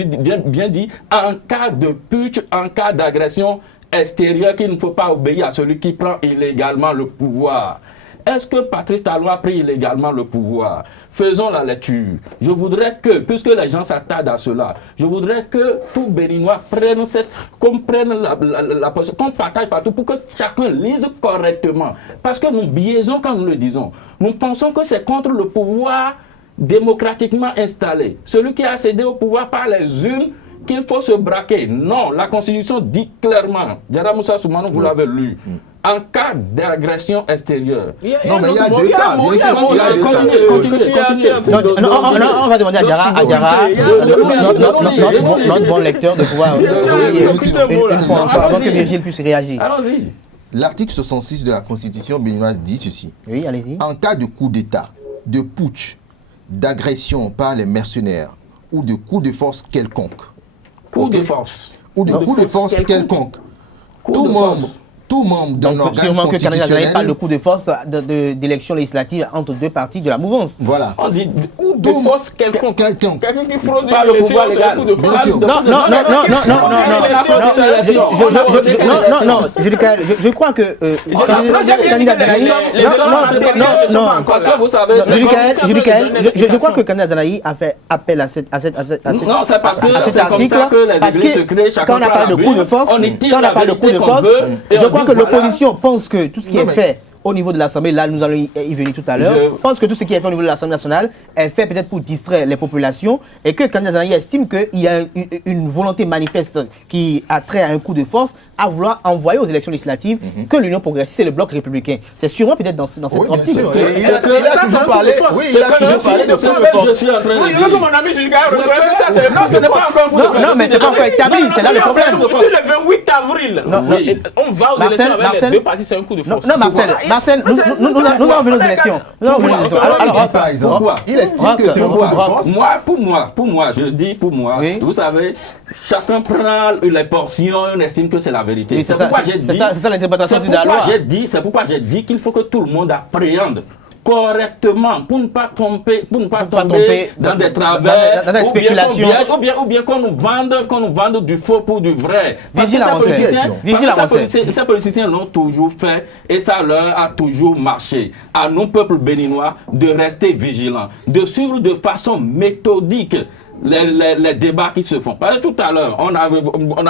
bien dit, en cas de putsch, en cas d'agression extérieure, qu'il ne faut pas obéir à celui qui prend illégalement le pouvoir. Est-ce que Patrice Talon a pris illégalement le pouvoir? Faisons la lecture. Je voudrais que, puisque les gens s'attardent à cela, je voudrais que tout Béninois prenne qu'on partage partout pour que chacun lise correctement. Parce que nous biaisons quand nous le disons. Nous pensons que c'est contre le pouvoir démocratiquement installé. Celui qui a accédé au pouvoir par les urnes, qu'il faut se braquer. Non, la Constitution dit clairement, Diarra Moussa Soumanou, vous l'avez lu, en cas d'agression extérieure. Non, mais il y a deux cas. Continuez. On va demander à Diarra, notre bon lecteur, de pouvoir une fois avant que Virgile puisse réagir. Allons-y. L'article 66 de la Constitution béninoise dit ceci. Oui, allez-y. En cas de coup d'État, de putsch, d'agression par les mercenaires ou de coup de force quelconque. Coup de force. Ou de coup de force quelconque. Tout membre d'un organe sûrement que Canada constitutionnel parle de coup de force d'élection législative entre deux partis de la mouvance. Voilà. On dit coup de force quelconque. Quelqu'un. Quelqu'un qui fraude Pas le pouvoir légal. coup de Bien force. sûr. Non, je crois que Candidat Zanaï, Parce que vous savez, je crois que Candidat Zanaï a fait appel à cet non, c'est parce que cet c'est comme article, ça que les parce degrés que secrets, chacun quand on n'a prend pas de la coup de bulle, force, on y tire la vérité qu'on je veut, et crois on que dit, voilà. l'opposition pense que tout ce qui est fait au niveau de l'Assemblée, là nous allons y venir tout à l'heure. Je pense que tout ce qui est fait au niveau de l'Assemblée nationale est fait peut-être pour distraire les populations et que Kandida Djanahi estime qu'il y a une volonté manifeste qui a trait à un coup de force à vouloir envoyer aux élections législatives que l'Union progressiste et le bloc républicain. C'est sûrement peut-être dans cette optique. Il a toujours parlé de coup de force. Je suis en train de dire. Mon ami Jules Gaël reconnaît ça, c'est Non, ce n'est pas encore coup de force. Non, mais c'est pas encore établi, c'est là le problème. Depuis le 28 avril, on va aux élections avec les deux partis, c'est un coup de force. Non, Marcel, nous allons venir aux élections. Alors, par exemple, il estime que c'est un coup de force. Pour moi, je dis pour moi, vous savez, chacun prend les portions et on estime que c'est la vérité. C'est ça l'interprétation de la loi. C'est pourquoi j'ai dit qu'il faut que tout le monde appréhende correctement pour ne pas tomber dans des travers, dans des spéculations, ou bien qu'on nous vende du faux pour du vrai. Parce que ces politiciens l'ont toujours fait et ça leur a toujours marché. À nous, peuple béninois, de rester vigilants, de suivre de façon méthodique les débats qui se font. Parce que tout à l'heure, on a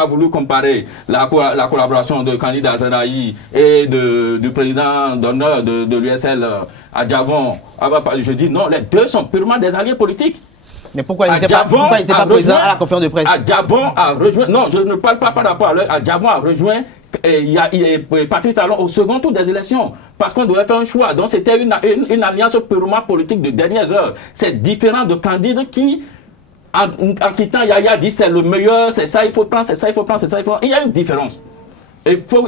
voulu comparer la collaboration de Kandida Djanahi et du président d'honneur de l'USL à Djavon. Je dis non, les deux sont purement des alliés politiques. Mais pourquoi ils n'étaient pas présents à la conférence de presse? Djavon a rejoint, non, je ne parle pas par rapport à l'heure, Djavon a rejoint Patrice Talon au second tour des élections parce qu'on devait faire un choix. Donc c'était une alliance purement politique de dernières heures. C'est différent de Kandida qui en quittant Yaya dit c'est le meilleur, c'est ça il faut prendre, c'est ça il faut prendre, c'est ça il faut. Il y a une différence. Il faut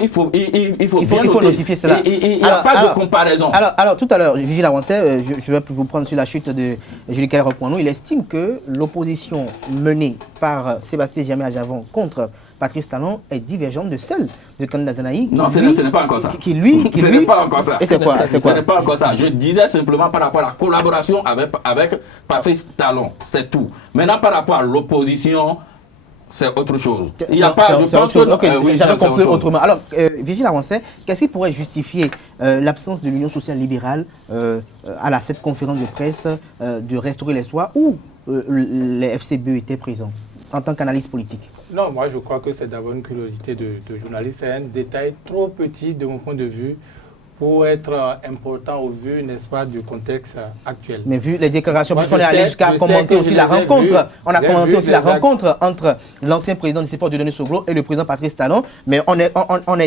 notifier cela. Il n'y a pas de comparaison. Alors tout à l'heure, Vigile Awansé, je vais vous prendre sur la chute de Julie Kael Repoinou. Il estime que l'opposition menée par Sébastien Djamé Djavon contre Patrice Talon est divergente de celle de Kandida Djanahi. Non, ce n'est pas encore ça. Ce n'est pas encore ça. Et c'est quoi? Ce n'est pas encore ça. Je disais simplement par rapport à la collaboration avec Patrice Talon. C'est tout. Maintenant, par rapport à l'opposition, c'est autre chose. Il n'y a pas. Je pense que. J'avais compris autrement. Alors, Vigile Awansé, qu'est-ce qui pourrait justifier l'absence de l'Union sociale libérale à cette conférence de presse de restaurer l'espoir où les FCBE étaient présents en tant qu'analyste politique? Non, moi je crois que c'est d'abord une curiosité de journaliste. C'est un détail trop petit de mon point de vue pour être important au vu, n'est-ce pas, du contexte actuel. Mais vu les déclarations, puisqu'on est allé jusqu'à commenter aussi la rencontre, on a commenté aussi la rencontre entre l'ancien président du CFOR Dieudonné Soglo et le président Patrice Talon, mais on est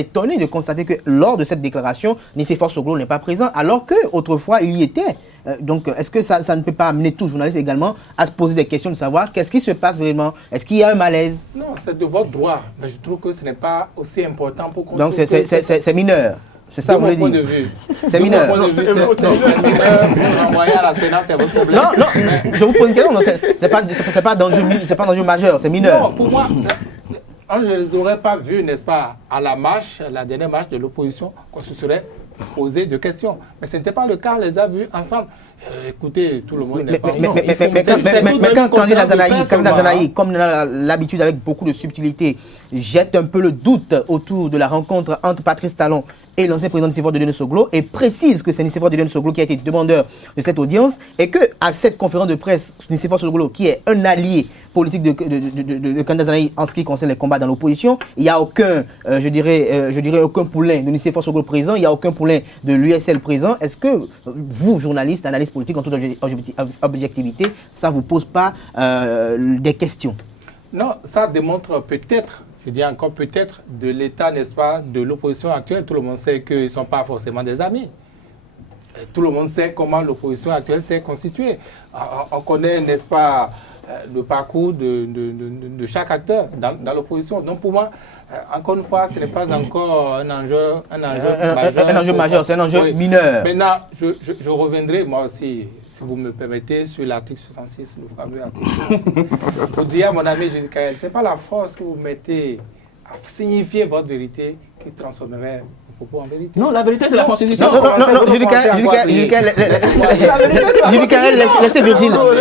étonné de constater que lors de cette déclaration, Nicéphore Soglo n'est pas présent, alors qu'autrefois il y était. Donc, est-ce que ça ne peut pas amener tout journaliste également à se poser des questions de savoir qu'est-ce qui se passe vraiment? Est-ce qu'il y a un malaise? Non, c'est de votre droit, mais je trouve que ce n'est pas aussi important pour qu'on... Donc, c'est mineur. C'est ça, vous le dites. C'est mineur. De mon point de vue, c'est mineur. Envoyer à la Sénat, c'est votre problème. Non, je vous pose une question. C'est pas d'enjeu majeur, c'est mineur. Non, pour moi, on ne les aurait pas vus, n'est-ce pas, à la dernière marche de l'opposition, qu'on se serait posé de questions. Mais ce n'était pas le cas, on les a vus ensemble. Écoutez, tout le monde n'est pas... Mais quand Kandida Djanahi, comme on a l'habitude avec beaucoup de subtilité, jette un peu le doute autour de la rencontre entre Patrice Talon et l'ancien président du CFOR Dieudonné Soglo et précise que c'est Nicéphore Dieudonné Soglo qui a été demandeur de cette audience et qu'à cette conférence de presse, Nicéphore Soglo, qui est un allié politique de Kandida Djanahi en ce qui concerne les combats dans l'opposition, il n'y a aucun, je dirais aucun poulain de Nicéphore Soglo présent, il n'y a aucun poulain de l'USL présent. Est-ce que vous, journalistes, analystes politiques en toute objectivité, ça ne vous pose pas des questions? Non, ça démontre peut-être, je dis encore peut-être, de l'état, n'est-ce pas, de l'opposition actuelle. Tout le monde sait qu'ils ne sont pas forcément des amis. Et tout le monde sait comment l'opposition actuelle s'est constituée. On connaît, n'est-ce pas, le parcours de chaque acteur dans l'opposition. Donc pour moi, encore une fois, ce n'est pas encore un enjeu majeur. Un enjeu majeur, c'est un enjeu mineur. Maintenant, je reviendrai, moi aussi, si vous me permettez, sur l'article 66, le fameux article 66. Pour dire à mon ami Julie Kael, ce n'est pas la force que vous mettez à signifier votre vérité qui transformerait vos propos en vérité. Non, la vérité, c'est la Constitution. Non, Julie Kael,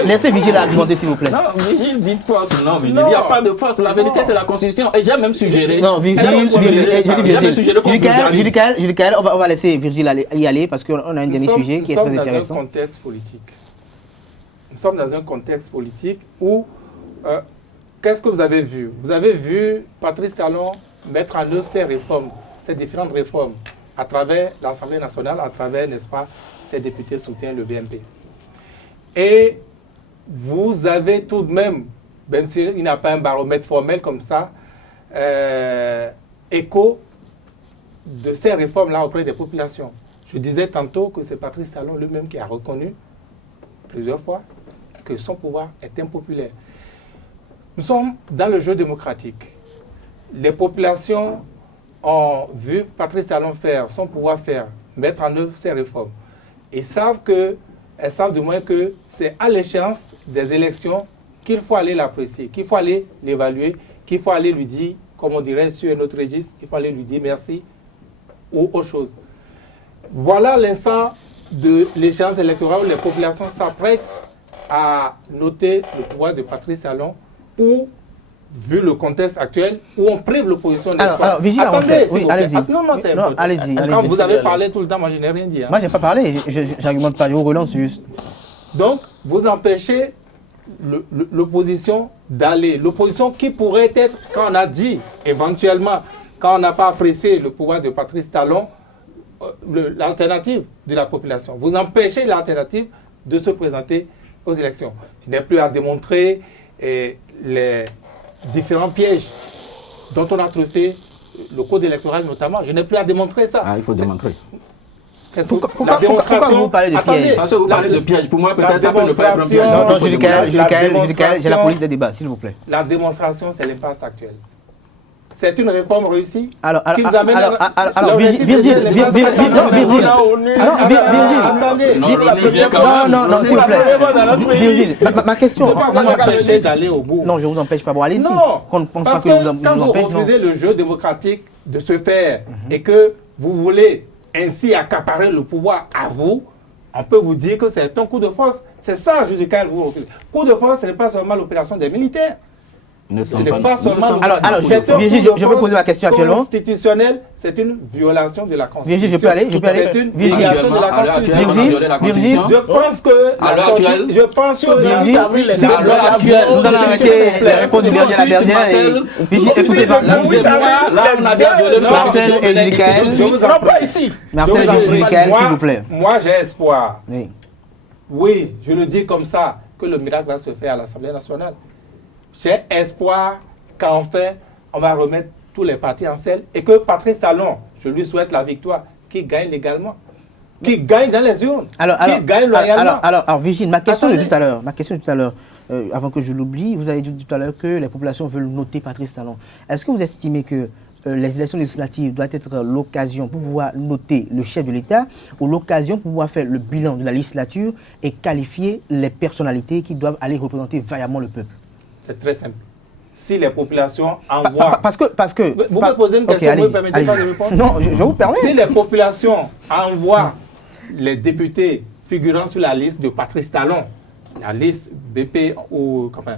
laissez Vigile argumenter, s'il vous plaît. Non, Vigile, dites force. Non, Vigile, il n'y a pas de force. La vérité, c'est la Constitution. Et j'ai même suggéré. Non, Julie Kael, on va laisser Virgile y aller parce qu'on a un dernier sujet qui est très intéressant. Nous sommes dans un contexte politique où, qu'est-ce que vous avez vu? Vous avez vu Patrice Talon mettre en œuvre ces réformes, ces différentes réformes à travers l'Assemblée nationale, à travers, n'est-ce pas, ses députés soutiennent le BMP. Et vous avez tout de même s'il n'y a pas un baromètre formel comme ça, écho de ces réformes-là auprès des populations. Je disais tantôt que c'est Patrice Talon lui-même qui a reconnu plusieurs fois que son pouvoir est impopulaire. Nous sommes dans le jeu démocratique. Les populations ont vu Patrice Talon faire, son pouvoir faire, mettre en œuvre ces réformes. Elles savent du moins que c'est à l'échéance des élections qu'il faut aller l'apprécier, qu'il faut aller l'évaluer, qu'il faut aller lui dire, comme on dirait sur un autre registre, il faut aller lui dire merci ou autre chose. Voilà l'instant de l'échéance électorale où les populations s'apprêtent à noter le pouvoir de Patrice Talon ou, vu le contexte actuel, où on prive l'opposition d'espoir. Alors, Vigile, attendez, oui, allez-y. Non, c'est non, allez-y. Quand vous avez parlé tout le temps, moi je n'ai rien dit. Hein. Moi, je n'ai pas parlé, j'argumente pas, je vous relance juste. Donc, vous empêchez l'opposition d'aller. L'opposition qui pourrait être, quand on a dit, éventuellement, quand on n'a pas apprécié le pouvoir de Patrice Talon, l'alternative de la population. Vous empêchez l'alternative de se présenter aux élections. Je n'ai plus à démontrer les différents pièges dont on a traité le code électoral notamment. Je n'ai plus à démontrer ça. Ah, il faut démontrer. Pourquoi vous parlez de piège? Parce que vous parlez de piège. Pour moi, peut-être ça peut ne pas être un piège. Non, Jules, j'ai la police des débats, s'il vous plaît. La démonstration, c'est l'impasse actuelle. C'est une réforme réussie alors, qui nous amène alors, Virgile, non, s'il vous plaît. Virgile, ma question. D'aller au bout. Non, je ne vous empêche pas. Bon, allez-y. Non, parce que quand vous empêche, refusez le jeu démocratique de se faire et que vous voulez ainsi accaparer le pouvoir à vous, on peut vous dire que c'est un coup de force. C'est ça, judical, vous refusez. Coup de force, ce n'est pas seulement l'opération des militaires. Ce n'est pas seulement... Alors, Virgile, je peux poser ma question actuellement. Constitutionnel, c'est une violation de la Constitution. Virgile, je peux aller? C'est une violation de la Constitution. Virgile, je pense que... À l'heure actuelle, nous allons arrêter les réponses du berger à la bergère. Virgile, écoutez, là, on a bien violé le Marcel et Judicaël. Non, pas ici. Marcel et Judicaël, s'il vous plaît. Moi, j'ai espoir. Oui, je le dis comme ça, que le miracle va se faire à l'Assemblée nationale. J'ai espoir qu'enfin, on va remettre tous les partis en selle et que Patrice Talon, je lui souhaite la victoire, qui gagne légalement, qui gagne dans les urnes, qui gagne loyalement. Alors, Virgile, ma question de tout à l'heure, avant que je l'oublie, vous avez dit tout à l'heure que les populations veulent noter Patrice Talon. Est-ce que vous estimez que les élections législatives doivent être l'occasion pour pouvoir noter le chef de l'État ou l'occasion pour pouvoir faire le bilan de la législature et qualifier les personnalités qui doivent aller représenter vaillamment le peuple? C'est très simple. Si les populations envoient... Parce que... Vous me posez une question, vous ne me permettez pas de répondre? Non, je vous permets. Si les populations envoient les députés figurant sur la liste de Patrice Talon, la liste BP ou... Enfin,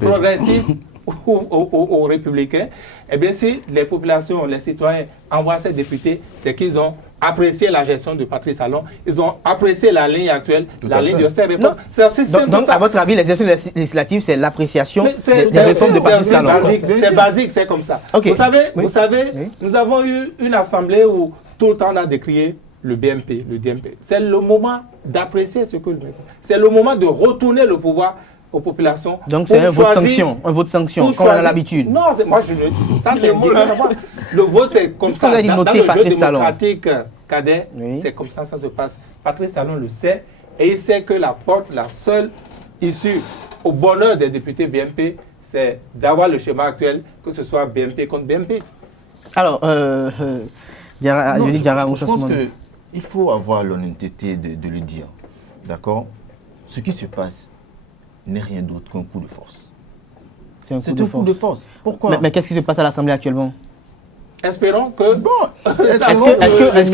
progressiste aux républicains, eh bien si les populations, les citoyens envoient ces députés, c'est qu'ils ont apprécié la gestion de Patrice Talon, ils ont apprécié la ligne actuelle, la ligne de ces réformes. Donc, à votre avis, les élections législatives, c'est l'appréciation des réformes de Patrice Talon? C'est basique, c'est comme ça. Okay. Vous savez, nous avons eu une assemblée où tout le temps on a décrié le BMP, le DMP. C'est le moment d'apprécier ce que le BMP. C'est le moment de retourner le pouvoir aux populations. Donc c'est un vote sanction, comme on a l'habitude. Non, moi je le ça c'est le vote c'est comme ça. Dans le jeu démocratique, Cadet, c'est comme ça se passe. Patrice Talon le sait et il sait que la seule issue au bonheur des députés BMP, c'est d'avoir le schéma actuel, que ce soit BMP contre BMP. Alors, je pense qu'il faut avoir l'honnêteté de le dire. D'accord? Ce qui se passe n'est rien d'autre qu'un coup de force. C'est un coup de force. Pourquoi? Mais qu'est-ce qui se passe à l'Assemblée actuellement? Espérons que... Bon, est-ce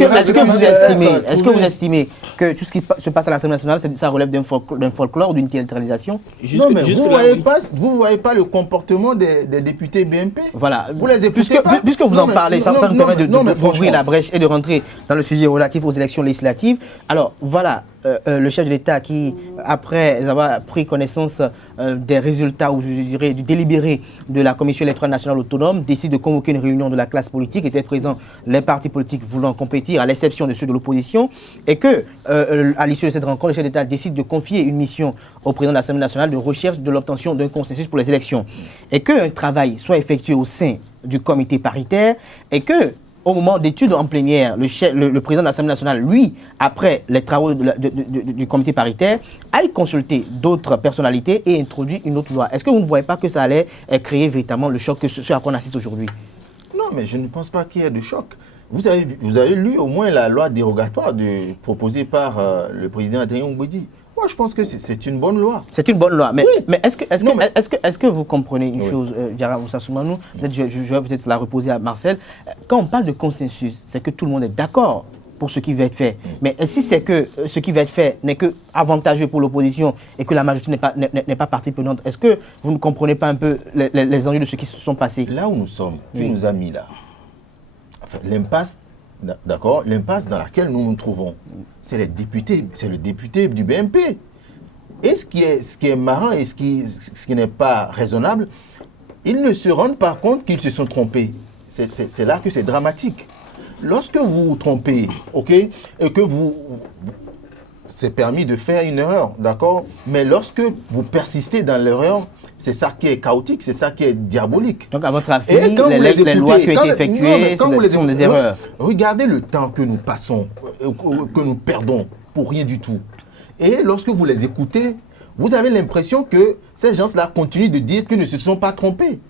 que vous estimez que tout ce qui se passe à l'Assemblée nationale, ça relève d'un folklore ou d'une théâtralisation? Non, mais vous ne voyez pas le comportement des députés BMP? Voilà. Vous les écoutez pas? Puisque vous en parlez, ça nous permet d'ouvrir la brèche et de rentrer dans le sujet relatif aux élections législatives. Alors, voilà. le chef de l'État qui, après avoir pris connaissance des résultats, ou je dirais du délibéré de la Commission électorale nationale autonome, décide de convoquer une réunion de la classe politique, étaient présents les partis politiques voulant compétir, à l'exception de ceux de l'opposition, et que, à l'issue de cette rencontre, le chef d'État décide de confier une mission au président de l'Assemblée nationale de recherche de l'obtention d'un consensus pour les élections, et qu'un travail soit effectué au sein du comité paritaire, et que, au moment d'études en plénière, le président de l'Assemblée nationale, lui, après les travaux du comité paritaire, aille consulter d'autres personnalités et introduire une autre loi. Est-ce que vous ne voyez pas que ça allait créer véritablement le choc que ce à quoi on assiste aujourd'hui? Non, mais je ne pense pas qu'il y ait de choc. Vous avez lu au moins la loi dérogatoire proposée par le président Adrien Ngouedi. Moi, je pense que c'est une bonne loi. C'est une bonne loi. Mais, oui. mais est-ce que vous comprenez une chose, Diarra Moussa Soumanou? Je vais peut-être la reposer à Marcel. Quand on parle de consensus, c'est que tout le monde est d'accord pour ce qui va être fait. Mais si c'est que ce qui va être fait n'est que avantageux pour l'opposition et que la majorité n'est pas partie prenante, est-ce que vous ne comprenez pas un peu les enjeux de ce qui se sont passés? Là où nous sommes, qui nous a mis là, enfin, l'impasse, d'accord, l'impasse dans laquelle nous nous trouvons, c'est le député du BMP. Et ce qui est marrant et ce qui n'est pas raisonnable, ils ne se rendent pas compte qu'ils se sont trompés. C'est là que c'est dramatique. Lorsque vous vous trompez, ok, et que c'est permis de faire une erreur, d'accord, mais lorsque vous persistez dans l'erreur, c'est ça qui est chaotique, c'est ça qui est diabolique. Donc, à votre avis, les lois qui ont été effectuées sont des erreurs. Regardez le temps que nous passons, que nous perdons pour rien du tout. Et lorsque vous les écoutez, vous avez l'impression que ces gens-là continuent de dire qu'ils ne se sont pas trompés.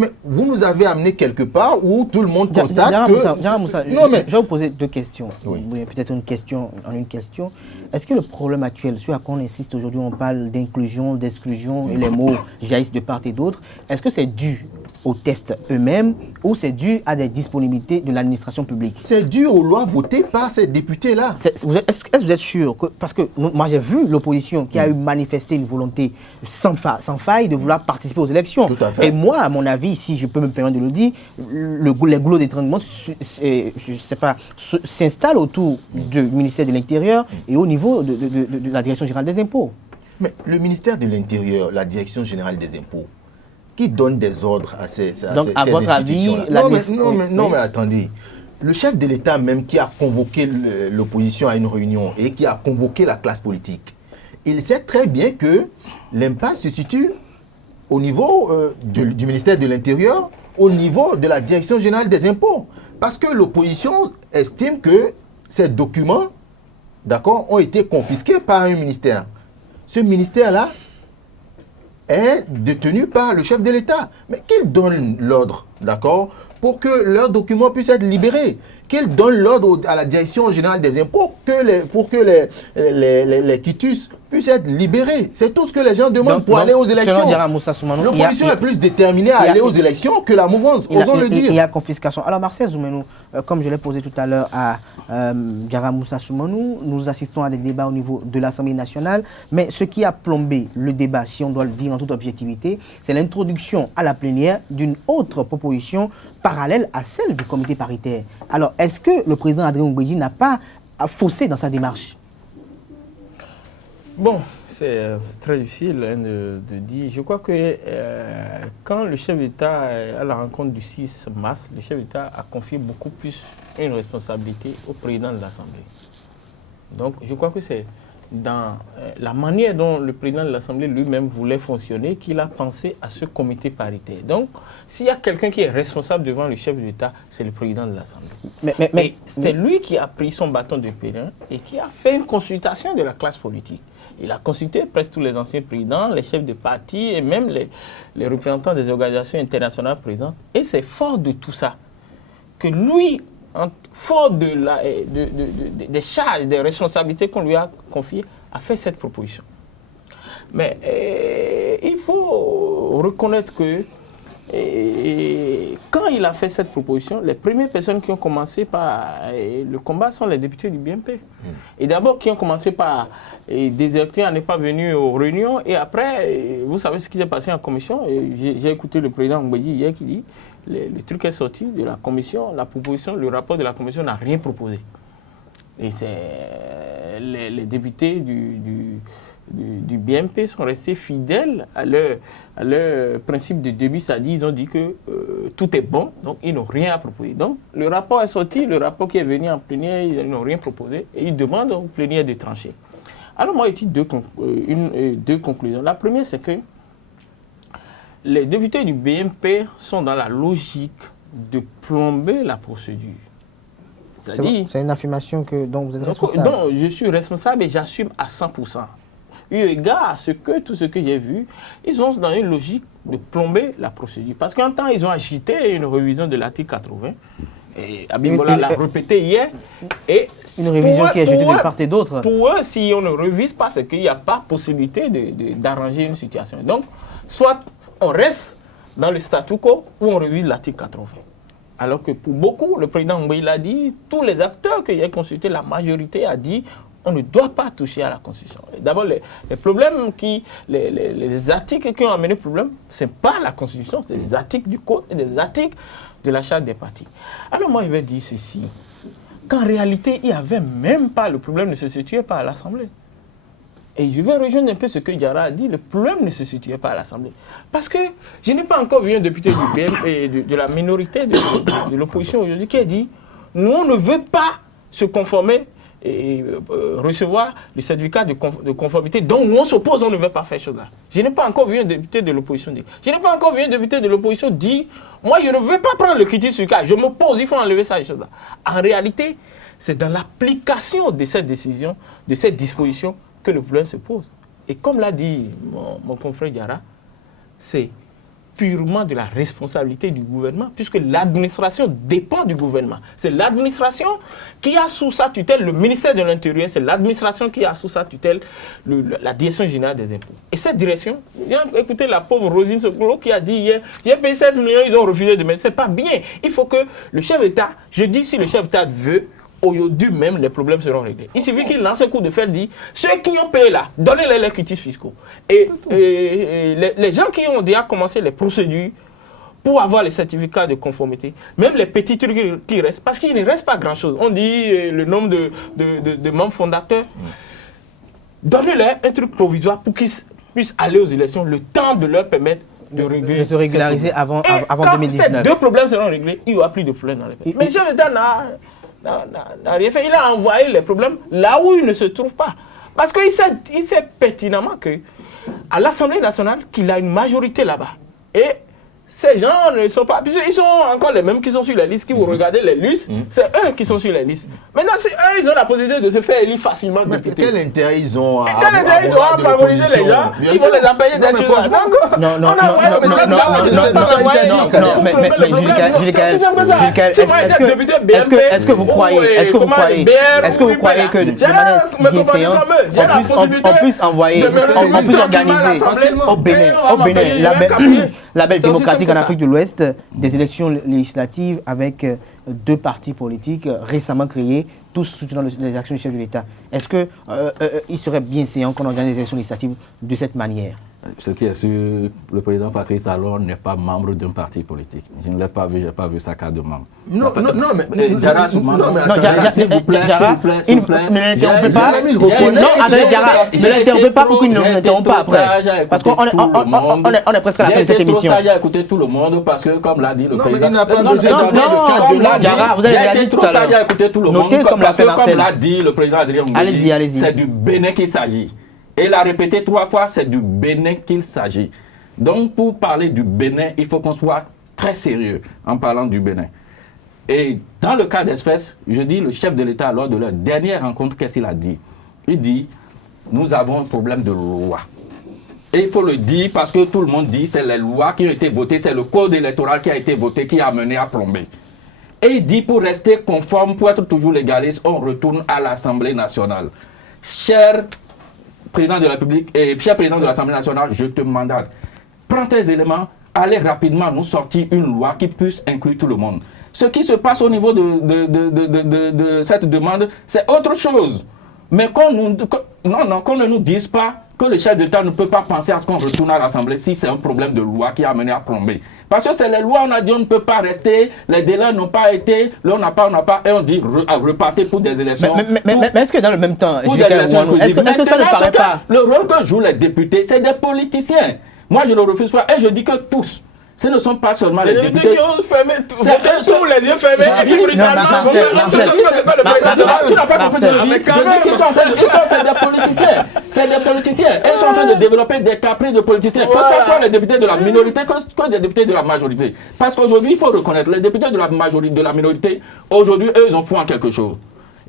Mais vous nous avez amené quelque part où tout le monde constate que... Non, mais je vais vous poser deux questions. Oui. Peut-être une question en une question. Est-ce que le problème actuel, sur à quoi on insiste aujourd'hui, on parle d'inclusion, d'exclusion, et les mots jaillissent de part et d'autre, est-ce que c'est dû aux tests eux-mêmes ou c'est dû à des disponibilités de l'administration publique? C'est dû aux lois votées par ces députés-là. Est-ce que vous êtes sûr que, parce que moi j'ai vu l'opposition qui a eu manifesté une volonté sans faille de vouloir participer aux élections. Tout à fait. Et moi, à mon avis, si je peux me permettre de le dire, les goulots d'étranglement, je sais pas, s'installent autour du ministère de l'Intérieur et au niveau de la Direction générale des impôts. Mais le ministère de l'Intérieur, la Direction générale des impôts, qui donne des ordres à ces Donc, à votre avis, non, mais attendez. Le chef de l'État même qui a convoqué l'opposition à une réunion et qui a convoqué la classe politique, il sait très bien que l'impasse se situe au niveau du ministère de l'Intérieur, au niveau de la Direction générale des impôts. Parce que l'opposition estime que ces documents, d'accord, ont été confisqués par un ministère. Ce ministère-là est détenu par le chef de l'État. Mais qu'il donne l'ordre, d'accord, pour que leurs documents puissent être libérés. Qu'il donne l'ordre à la Direction générale des impôts pour que les quitus puissent être libérés. C'est tout ce que les gens demandent pour aller aux élections. L'opposition est plus déterminée à aller aux élections que la mouvance, osons le dire. Il y a confiscation. Alors Marcel Zoumenou, comme je l'ai posé tout à l'heure à Diarra Moussa Soumanou, nous assistons à des débats au niveau de l'Assemblée nationale, mais ce qui a plombé le débat, si on doit le dire en toute objectivité, c'est l'introduction à la plénière d'une autre proposition parallèle à celle du comité paritaire. Alors, est-ce que le président Adrien Ngouedi n'a pas faussé dans sa démarche? Bon, c'est très difficile de dire. Je crois que quand le chef d'État, à la rencontre du 6 mars, le chef d'État a confié beaucoup plus une responsabilité au président de l'Assemblée. Donc, je crois que c'est dans la manière dont le président de l'Assemblée lui-même voulait fonctionner qu'il a pensé à ce comité paritaire. Donc, s'il y a quelqu'un qui est responsable devant le chef de l'État, c'est le président de l'Assemblée. Mais c'est lui qui a pris son bâton de pèlerin et qui a fait une consultation de la classe politique. Il a consulté presque tous les anciens présidents, les chefs de parti et même les représentants des organisations internationales présentes. Et c'est fort de tout ça que lui, fort des charges, des responsabilités qu'on lui a confiées, a fait cette proposition. Mais il faut reconnaître que quand il a fait cette proposition, les premières personnes qui ont commencé par le combat sont les députés du BMP. Et d'abord, qui ont commencé par déserter, à ne pas venir aux réunions. Et après, vous savez ce qui s'est passé en commission. J'ai écouté le président Ngouedi hier qui dit le truc est sorti de la commission, la proposition, le rapport de la commission n'a rien proposé. Et les députés du BMP sont restés fidèles à leur principe de début, c'est-à-dire ils ont dit que tout est bon, donc ils n'ont rien à proposer. Donc le rapport est sorti, le rapport qui est venu en plénière, ils n'ont rien proposé et ils demandent au plénière de trancher. Alors moi, il y a deux conclusions. La première, c'est que les députés du BMP sont dans la logique de plomber la procédure. C'est une affirmation dont vous êtes responsable. Donc, je suis responsable et j'assume à 100%. Eu égard à tout ce que j'ai vu, ils sont dans une logique de plomber la procédure. Parce qu'en temps, ils ont agité une révision de l'article 80. Et Abimbola l'a répété hier. Et une révision qui est agitée de part et d'autre. Pour eux, si on ne révise pas, c'est qu'il n'y a pas possibilité d'arranger une situation. Donc, soit on reste dans le statu quo ou on révise l'article 80. Alors que pour beaucoup, le président Moué l'a dit, tous les acteurs que j'ai consultés, la majorité a dit on ne doit pas toucher à la Constitution. D'abord, les problèmes les articles qui ont amené le problème, ce n'est pas la Constitution, c'est des articles du Code et des articles de la Charte des partis. Alors moi, je vais dire ceci, qu'en réalité, il n'y avait même pas, le problème ne se situait pas à l'Assemblée. Et je vais rejoindre un peu ce que Diarra a dit, le problème ne se situait pas à l'Assemblée. Parce que je n'ai pas encore vu un député du PM et de la minorité de l'opposition aujourd'hui qui a dit « Nous, on ne veut pas se conformer et recevoir le certificat de conformité dont nous on s'oppose, on ne veut pas faire chose là. » Je n'ai pas encore vu un député de l'opposition dire. Je n'ai pas encore vu un député de l'opposition dire « Moi, je ne veux pas prendre le critique sur le cas, je m'oppose, il faut enlever ça, chose là. » En réalité, c'est dans l'application de cette décision, de cette disposition, que le problème se pose. Et comme l'a dit mon confrère Diarra, c'est purement de la responsabilité du gouvernement, puisque l'administration dépend du gouvernement. C'est l'administration qui a sous sa tutelle le ministère de l'Intérieur, c'est l'administration qui a sous sa tutelle la direction générale des impôts. Et cette direction, écoutez la pauvre Rosine Sokolo qui a dit hier, j'ai payé 7 millions, ils ont refusé de mettre. C'est pas bien. Il faut que le chef d'État, je dis si le chef d'État veut, aujourd'hui même, les problèmes seront réglés. Il suffit qu'il lance un coup de fer, dit ceux qui ont payé là, donnez-les les critiques fiscaux. Et les gens qui ont déjà commencé les procédures pour avoir les certificats de conformité, même les petits trucs qui restent, parce qu'il ne reste pas grand-chose. On dit le nombre de membres fondateurs. Donnez-leur un truc provisoire pour qu'ils puissent aller aux élections, le temps de leur permettre de se régulariser avant 2019. Ces deux problèmes seront réglés, il n'y aura plus de problème dans les pays. Mais le chef d'État n'a rien fait. Il a envoyé les problèmes là où il ne se trouve pas. Parce qu'il sait pertinemment qu'à l'Assemblée nationale, qu'il a une majorité là-bas. Et ces gens ne sont pas... Ils sont encore les mêmes qui sont sur la liste. Qui vous regardez les listes, c'est eux qui sont sur la liste. Maintenant, c'est eux, ils ont la possibilité de se faire élire facilement. Quel intérêt ils ont à favoriser les gens qui vont les empêcher d'être là. Non, est-ce que vous croyez que de manière bienséante, on puisse organiser au Bénin la belle démocratique en Afrique de l'Ouest, des élections législatives avec deux partis politiques récemment créés, tous soutenant les actions du chef de l'État. Est-ce qu'il serait bienséant qu'on organise des élections législatives de cette manière? Ce qui est sûr, le président Patrice Talon n'est pas membre d'un parti politique. Je ne l'ai pas vu, je n'ai pas vu sa carte de membre. Non, mais... Diarra, s'il vous plaît, ne l'interrompez pas. Ne l'interrompez pas pour qu'il ne nous interrompe pas après. Parce qu'on est presque à la fin de cette émission. Il a été trop sage à écouter tout le monde parce que, comme l'a dit le président... il n'a pas besoin d'avoir le cadre de membre. Diarra, vous avez réagi tout à l'heure. Il a été trop sage à écouter tout le monde parce que, comme l'a dit le président Adrien Mouli, allez-y. c'est du Bénin qu'il s'agit. Et il a répété 3 fois, c'est du Bénin qu'il s'agit. Donc, pour parler du Bénin, il faut qu'on soit très sérieux en parlant du Bénin. Et dans le cas d'espèce, je dis le chef de l'État, lors de leur dernière rencontre, qu'est-ce qu'il a dit? Il dit, nous avons un problème de loi. Et il faut le dire parce que tout le monde dit, c'est les lois qui ont été votées, c'est le code électoral qui a été voté, qui a mené à plomber. Et il dit, pour rester conforme, pour être toujours légaliste, on retourne à l'Assemblée nationale. Cher président de la République et cher président de l'Assemblée nationale, je te mandate. Prends tes éléments, allez rapidement nous sortir une loi qui puisse inclure tout le monde. Ce qui se passe au niveau de cette demande, c'est autre chose. Mais qu'on ne nous dise pas que le chef d'État ne peut pas penser à ce qu'on retourne à l'Assemblée si c'est un problème de loi qui a amené à plomber. Parce que c'est les lois, on a dit on ne peut pas rester, les délais n'ont pas été, là on n'a pas, et on dit repartez pour des élections. Mais est-ce que dans le même temps, est-ce que ça ne paraît pas... Le rôle que jouent les députés, c'est des politiciens. Moi je ne refuse pas, et je dis que tous. Ce ne sont pas seulement les députés. Tous les yeux fermés, et puis brutalement. Tu n'as pas compris ce que je dis. Je dis qu'ils sont en train de... C'est des politiciens. C'est des politiciens. Ils sont en train de développer des caprices de politiciens. Que ce soit les députés de la minorité, que des députés de la majorité. Parce qu'aujourd'hui, il faut reconnaître, les députés de la majorité, de la minorité, aujourd'hui, eux, ils ont foi en quelque chose.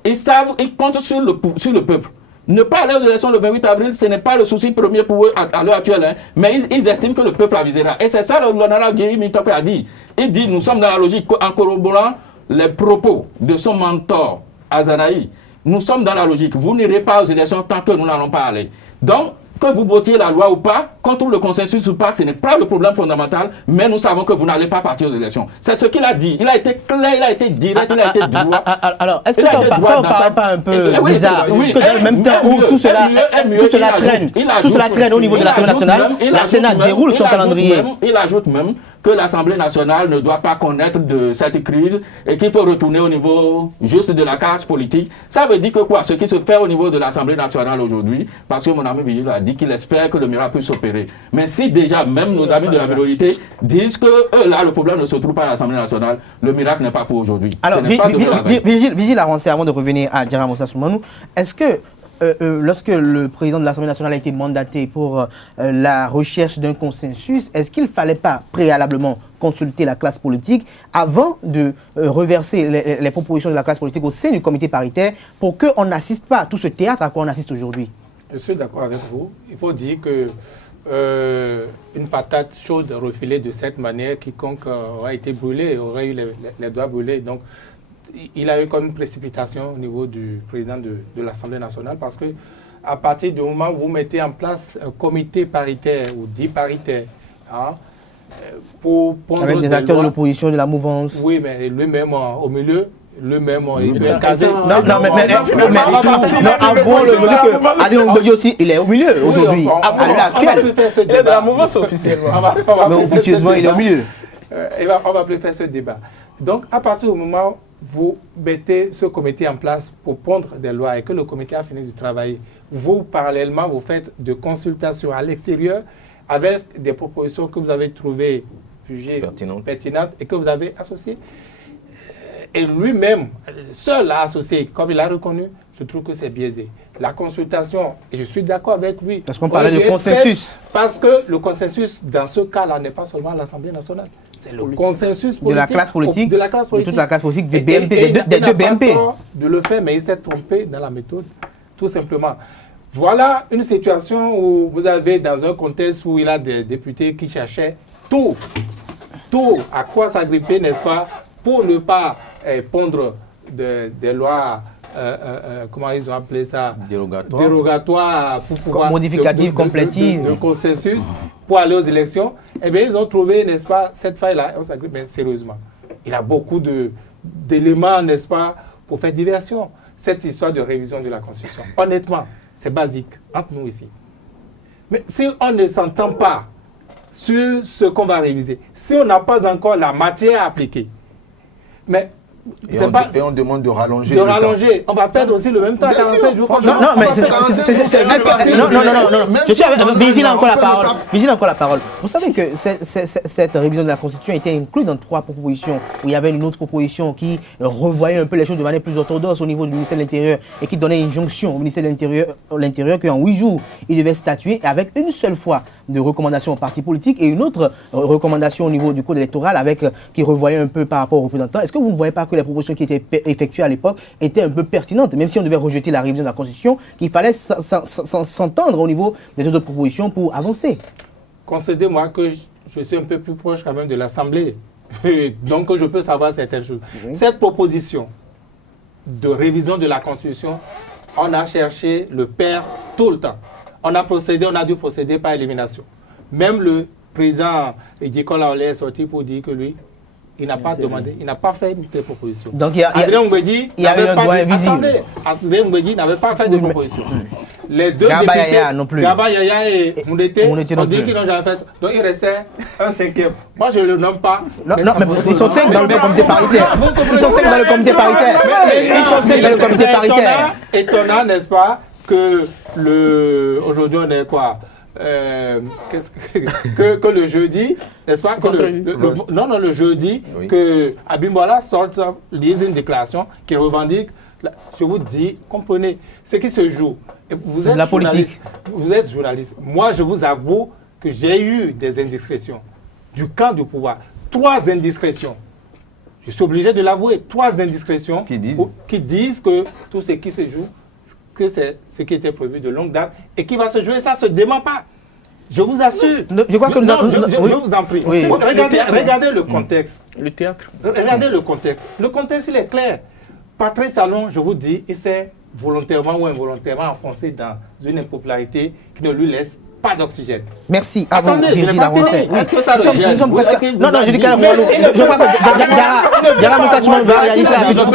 Ils savent, ils comptent sur le peuple. Ne pas aller aux élections le 28 avril, ce n'est pas le souci premier pour eux à l'heure actuelle, hein, mais ils estiment que le peuple avisera. Et c'est ça l'honorable Guéry Mitope a dit. Il dit, nous sommes dans la logique, en corroborant les propos de son mentor, Azanaï. Nous sommes dans la logique, vous n'irez pas aux élections tant que nous n'allons pas aller. Donc, que vous votiez la loi ou pas, contre le consensus ou pas, ce n'est pas le problème fondamental, mais nous savons que vous n'allez pas partir aux élections. C'est ce qu'il a dit. Il a été clair, il a été direct, il a été droit. Alors, est-ce que ça ne paraît pas un peu bizarre que dans le même temps où tout cela traîne au niveau de l'Assemblée nationale, la Sénat déroule son calendrier. Il ajoute même que l'Assemblée nationale ne doit pas connaître de cette crise et qu'il faut retourner au niveau juste de la case politique. Ça veut dire que quoi? Ce qui se fait au niveau de l'Assemblée nationale aujourd'hui, parce que mon ami Vigile a dit qu'il espère que le miracle puisse s'opérer. Mais si déjà même nos amis de la minorité disent que eux, là, le problème ne se trouve pas à l'Assemblée nationale, le miracle n'est pas pour aujourd'hui. Alors, Vigile avancé avant de revenir à Djara Moussa Soumanou. Est-ce que lorsque le président de l'Assemblée nationale a été mandaté pour la recherche d'un consensus, est-ce qu'il ne fallait pas préalablement consulter la classe politique avant de reverser les propositions de la classe politique au sein du comité paritaire pour qu'on n'assiste pas à tout ce théâtre à quoi on assiste aujourd'hui? Je suis d'accord avec vous. Il faut dire que une patate chaude refilée de cette manière, quiconque aurait été brûlé, aurait eu les doigts brûlés. Donc, il a eu comme une précipitation au niveau du président de l'Assemblée nationale parce que à partir du moment où vous mettez en place un comité paritaire ou 10 paritaires, hein, pour avec des acteurs de l'opposition, de la mouvance. Oui, mais lui-même au milieu, lui-même il peut être casé. Non, avant le Adrien Mbodji aussi, il est au milieu aujourd'hui, à l'heure actuelle. Il est de la mouvance officiellement. Mais officieusement, il est au milieu. On va plus faire ce débat. Donc, à partir du moment où vous mettez ce comité en place pour pondre des lois et que le comité a fini de travailler, vous, parallèlement, vous faites de consultations à l'extérieur avec des propositions que vous avez trouvées jugées pertinentes et que vous avez associées. Et lui-même, seul à associer, comme il a reconnu, je trouve que c'est biaisé. La consultation, et je suis d'accord avec lui. Parce qu'on parlait de consensus. Parce que le consensus, dans ce cas-là, n'est pas seulement à l'Assemblée nationale. C'est le consensus politique. De la classe politique. De la classe politique. De toute la classe politique des BMP, des deux BMP. De le faire, mais il s'est trompé dans la méthode, tout simplement. Voilà une situation où vous avez, dans un contexte où il y a des députés qui cherchaient tout à quoi s'agripper, n'est-ce pas, pour ne pas pondre des lois, comment ils ont appelé ça, dérogatoires pour pouvoir modificatives, complétives, de consensus pour aller aux élections. Eh bien, ils ont trouvé, n'est-ce pas, cette faille-là, on s'agrippe, mais sérieusement. Il y a beaucoup d'éléments, n'est-ce pas, pour faire diversion. Cette histoire de révision de la Constitution, honnêtement, c'est basique entre nous ici. Mais si on ne s'entend pas sur ce qu'on va réviser, si on n'a pas encore la matière à appliquer, mais et on demande de rallonger. On va perdre aussi le même temps, 45 jours. Non, mais non. Je suis avec Vigile encore la parole. Vous savez que cette révision de la Constitution était inclue dans 3 propositions. Où il y avait une autre proposition qui revoyait un peu les choses de manière plus orthodoxe au niveau du ministère de l'Intérieur et qui donnait une injonction au ministère de l'Intérieur qu'en 8 jours, il devait statuer avec une seule fois de recommandation aux partis politiques et une autre recommandation au niveau du code électoral qui revoyait un peu par rapport aux représentants. Est-ce que vous ne voyez pas que les propositions qui étaient effectuées à l'époque étaient un peu pertinentes, même si on devait rejeter la révision de la Constitution, qu'il fallait s'entendre au niveau des autres propositions pour avancer? Concédez-moi que je suis un peu plus proche quand même de l'Assemblée, donc je peux savoir certaines choses. Cette proposition de révision de la Constitution, on a cherché le père tout le temps. On a dû procéder par élimination. Même le président Edikola Olé est sorti pour dire que lui, il n'a pas demandé, il n'a pas fait une telle proposition. Donc il y a Adrien Mbodji un droit invisible. Adrien Mbodji n'avait pas fait de proposition. les deux Garba députés, Yaya non plus. Garba Yaya et Moundete, Moundete non on dit plus. qu'ils n'ont jamais fait. Donc il restait un cinquième. Moi je ne le nomme pas. Non, mais ils sont 5 dans le comité paritaire. Ils sont 5 dans le comité paritaire. Ils sont 5 dans le comité paritaire. Étonnant, n'est-ce pas, que aujourd'hui on est quoi que le jeudi, n'est-ce pas, le jeudi, Oui. que Abimbola lise une déclaration qui revendique, je vous dis, comprenez, ce qui se joue. Et vous êtes la politique. Vous êtes journaliste. Moi, je vous avoue que j'ai eu des indiscrétions du camp du pouvoir. 3 indiscrétions. Je suis obligé de l'avouer. 3 indiscrétions qui disent que tout ce qui se joue, que c'est ce qui était prévu de longue date et qui va se jouer, ça ne se dément pas. Je vous assure. Je crois que je vous en prie. Oui. Regardez le contexte. Le théâtre. Regardez le contexte. Le contexte, il est clair. Patrice Talon, je vous dis, il s'est volontairement ou involontairement enfoncé dans une impopularité qui ne lui laisse pas d'oxygène. Merci à vous, Attendez, je Virgile n'ai pas Avancé. fini. Est-ce que ça le gêne? Non, je dis je crois que Diarra Moussa Soumanou va réaliser la vision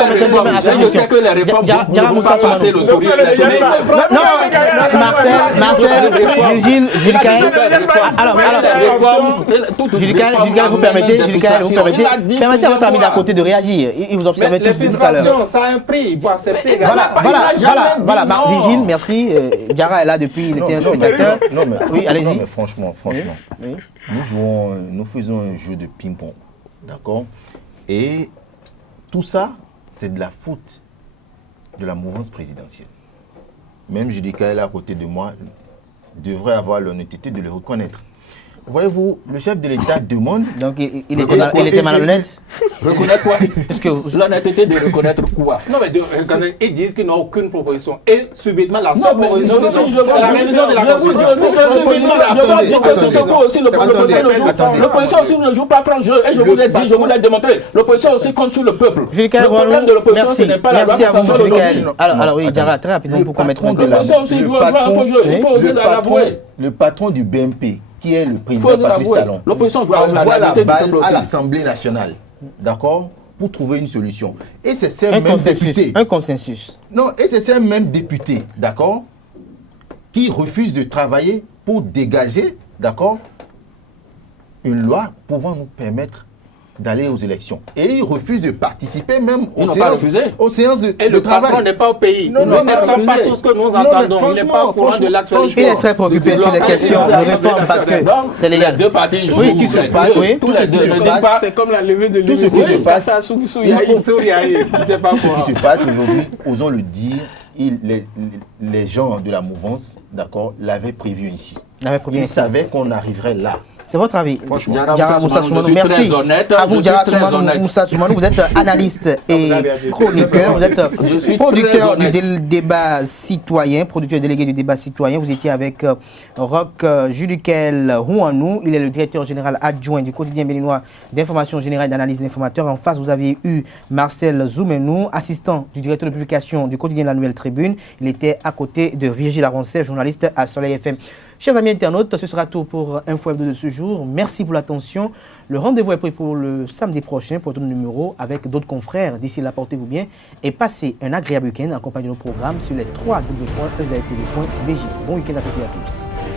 Je sais que les réformes Diarra vont Moussa pas passer le Soumanou. sourire. Non, Marcel, Virgile, Jules Kael. Alors, Jules Kael, vous permettez, permettez à votre ami d'à côté de réagir. Il vous observait tous depuis tout à l'heure. L'inflation, ça a un prix, il faut accepter. Voilà, Virgile, merci. Diarra est là depuis, il était un spectateur. Oui, allez-y. Non, mais franchement, Oui. nous faisons un jeu de ping-pong, d'accord? Et tout ça, c'est de la faute de la mouvance présidentielle. Même Jules Kael à côté de moi devrait avoir l'honnêteté de le reconnaître. Voyez-vous, le chef de l'État demande... Donc il était malhonnête. Reconnaître quoi? Parce que L'honnêteté de reconnaître quoi? Non, mais ils disent qu'ils n'ont aucune proposition. Et subitement, la seule proposition, c'est la révision de la Constitution. L'opposition aussi ne joue pas franc jeu. Et je vous l'ai dit, je vous l'ai démontré. L'opposition aussi compte sur le peuple. Le problème de l'opposition, ce n'est pas la loi consensuelle aujourd'hui. Alors oui, Diarra, très rapidement pour qu'on mette fin de L'opposition aussi joue un faux jeu. Il faut oser l'avouer. Le patron du BMP, qui est le président Patrice Talon, l'opposition joue envoie la la balle à l'Assemblée nationale, d'accord, pour trouver une solution. Et c'est ces un mêmes députés, consensus. non, et c'est ces mêmes députés, d'accord, qui refusent de travailler pour dégager, d'accord, une loi pouvant nous permettre d'aller aux élections. Et ils refusent de participer même aux séances de Et le travail. patron n'est pas au pays. Non, Il non, n'entend mais pas tout ce que nous entendons. Il n'est pas au courant de l'actualité. Il est très préoccupé sur les questions de réforme parce que c'est les légal. deux parties Tout ce qui se passe, tout ce qui se passe, C'est comme la levée de tout ce qui se passe, Tout ce qui se passe aujourd'hui, osons le dire, les gens de la mouvance, d'accord, l'avaient prévu ici. Ils savaient qu'on arriverait là. C'est votre avis. Franchement. Diarra Moussa Soumanou, merci. À vous, Diarra Moussa Soumanou, vous êtes analyste et chroniqueur, vous êtes producteur du débat citoyen, producteur délégué du débat citoyen. Vous étiez avec Roch Judukel Houanou, il est le directeur général adjoint du quotidien béninois d'information générale et d'analyse d'informateurs. En face, vous avez eu Marcel Zoumenou, assistant du directeur de publication du quotidien La Nouvelle Tribune. Il était à côté de Virgile Avancé, journaliste à Soleil FM. Chers amis internautes, ce sera tout pour Info Hebdo de ce jour. Merci pour l'attention. Le rendez-vous est pris pour le samedi prochain pour un numéro avec d'autres confrères. D'ici là, portez-vous bien et passez un agréable week-end en compagnie de nos programmes sur les 3 www.ezaetv.bj. Bon week-end à toutes et à tous.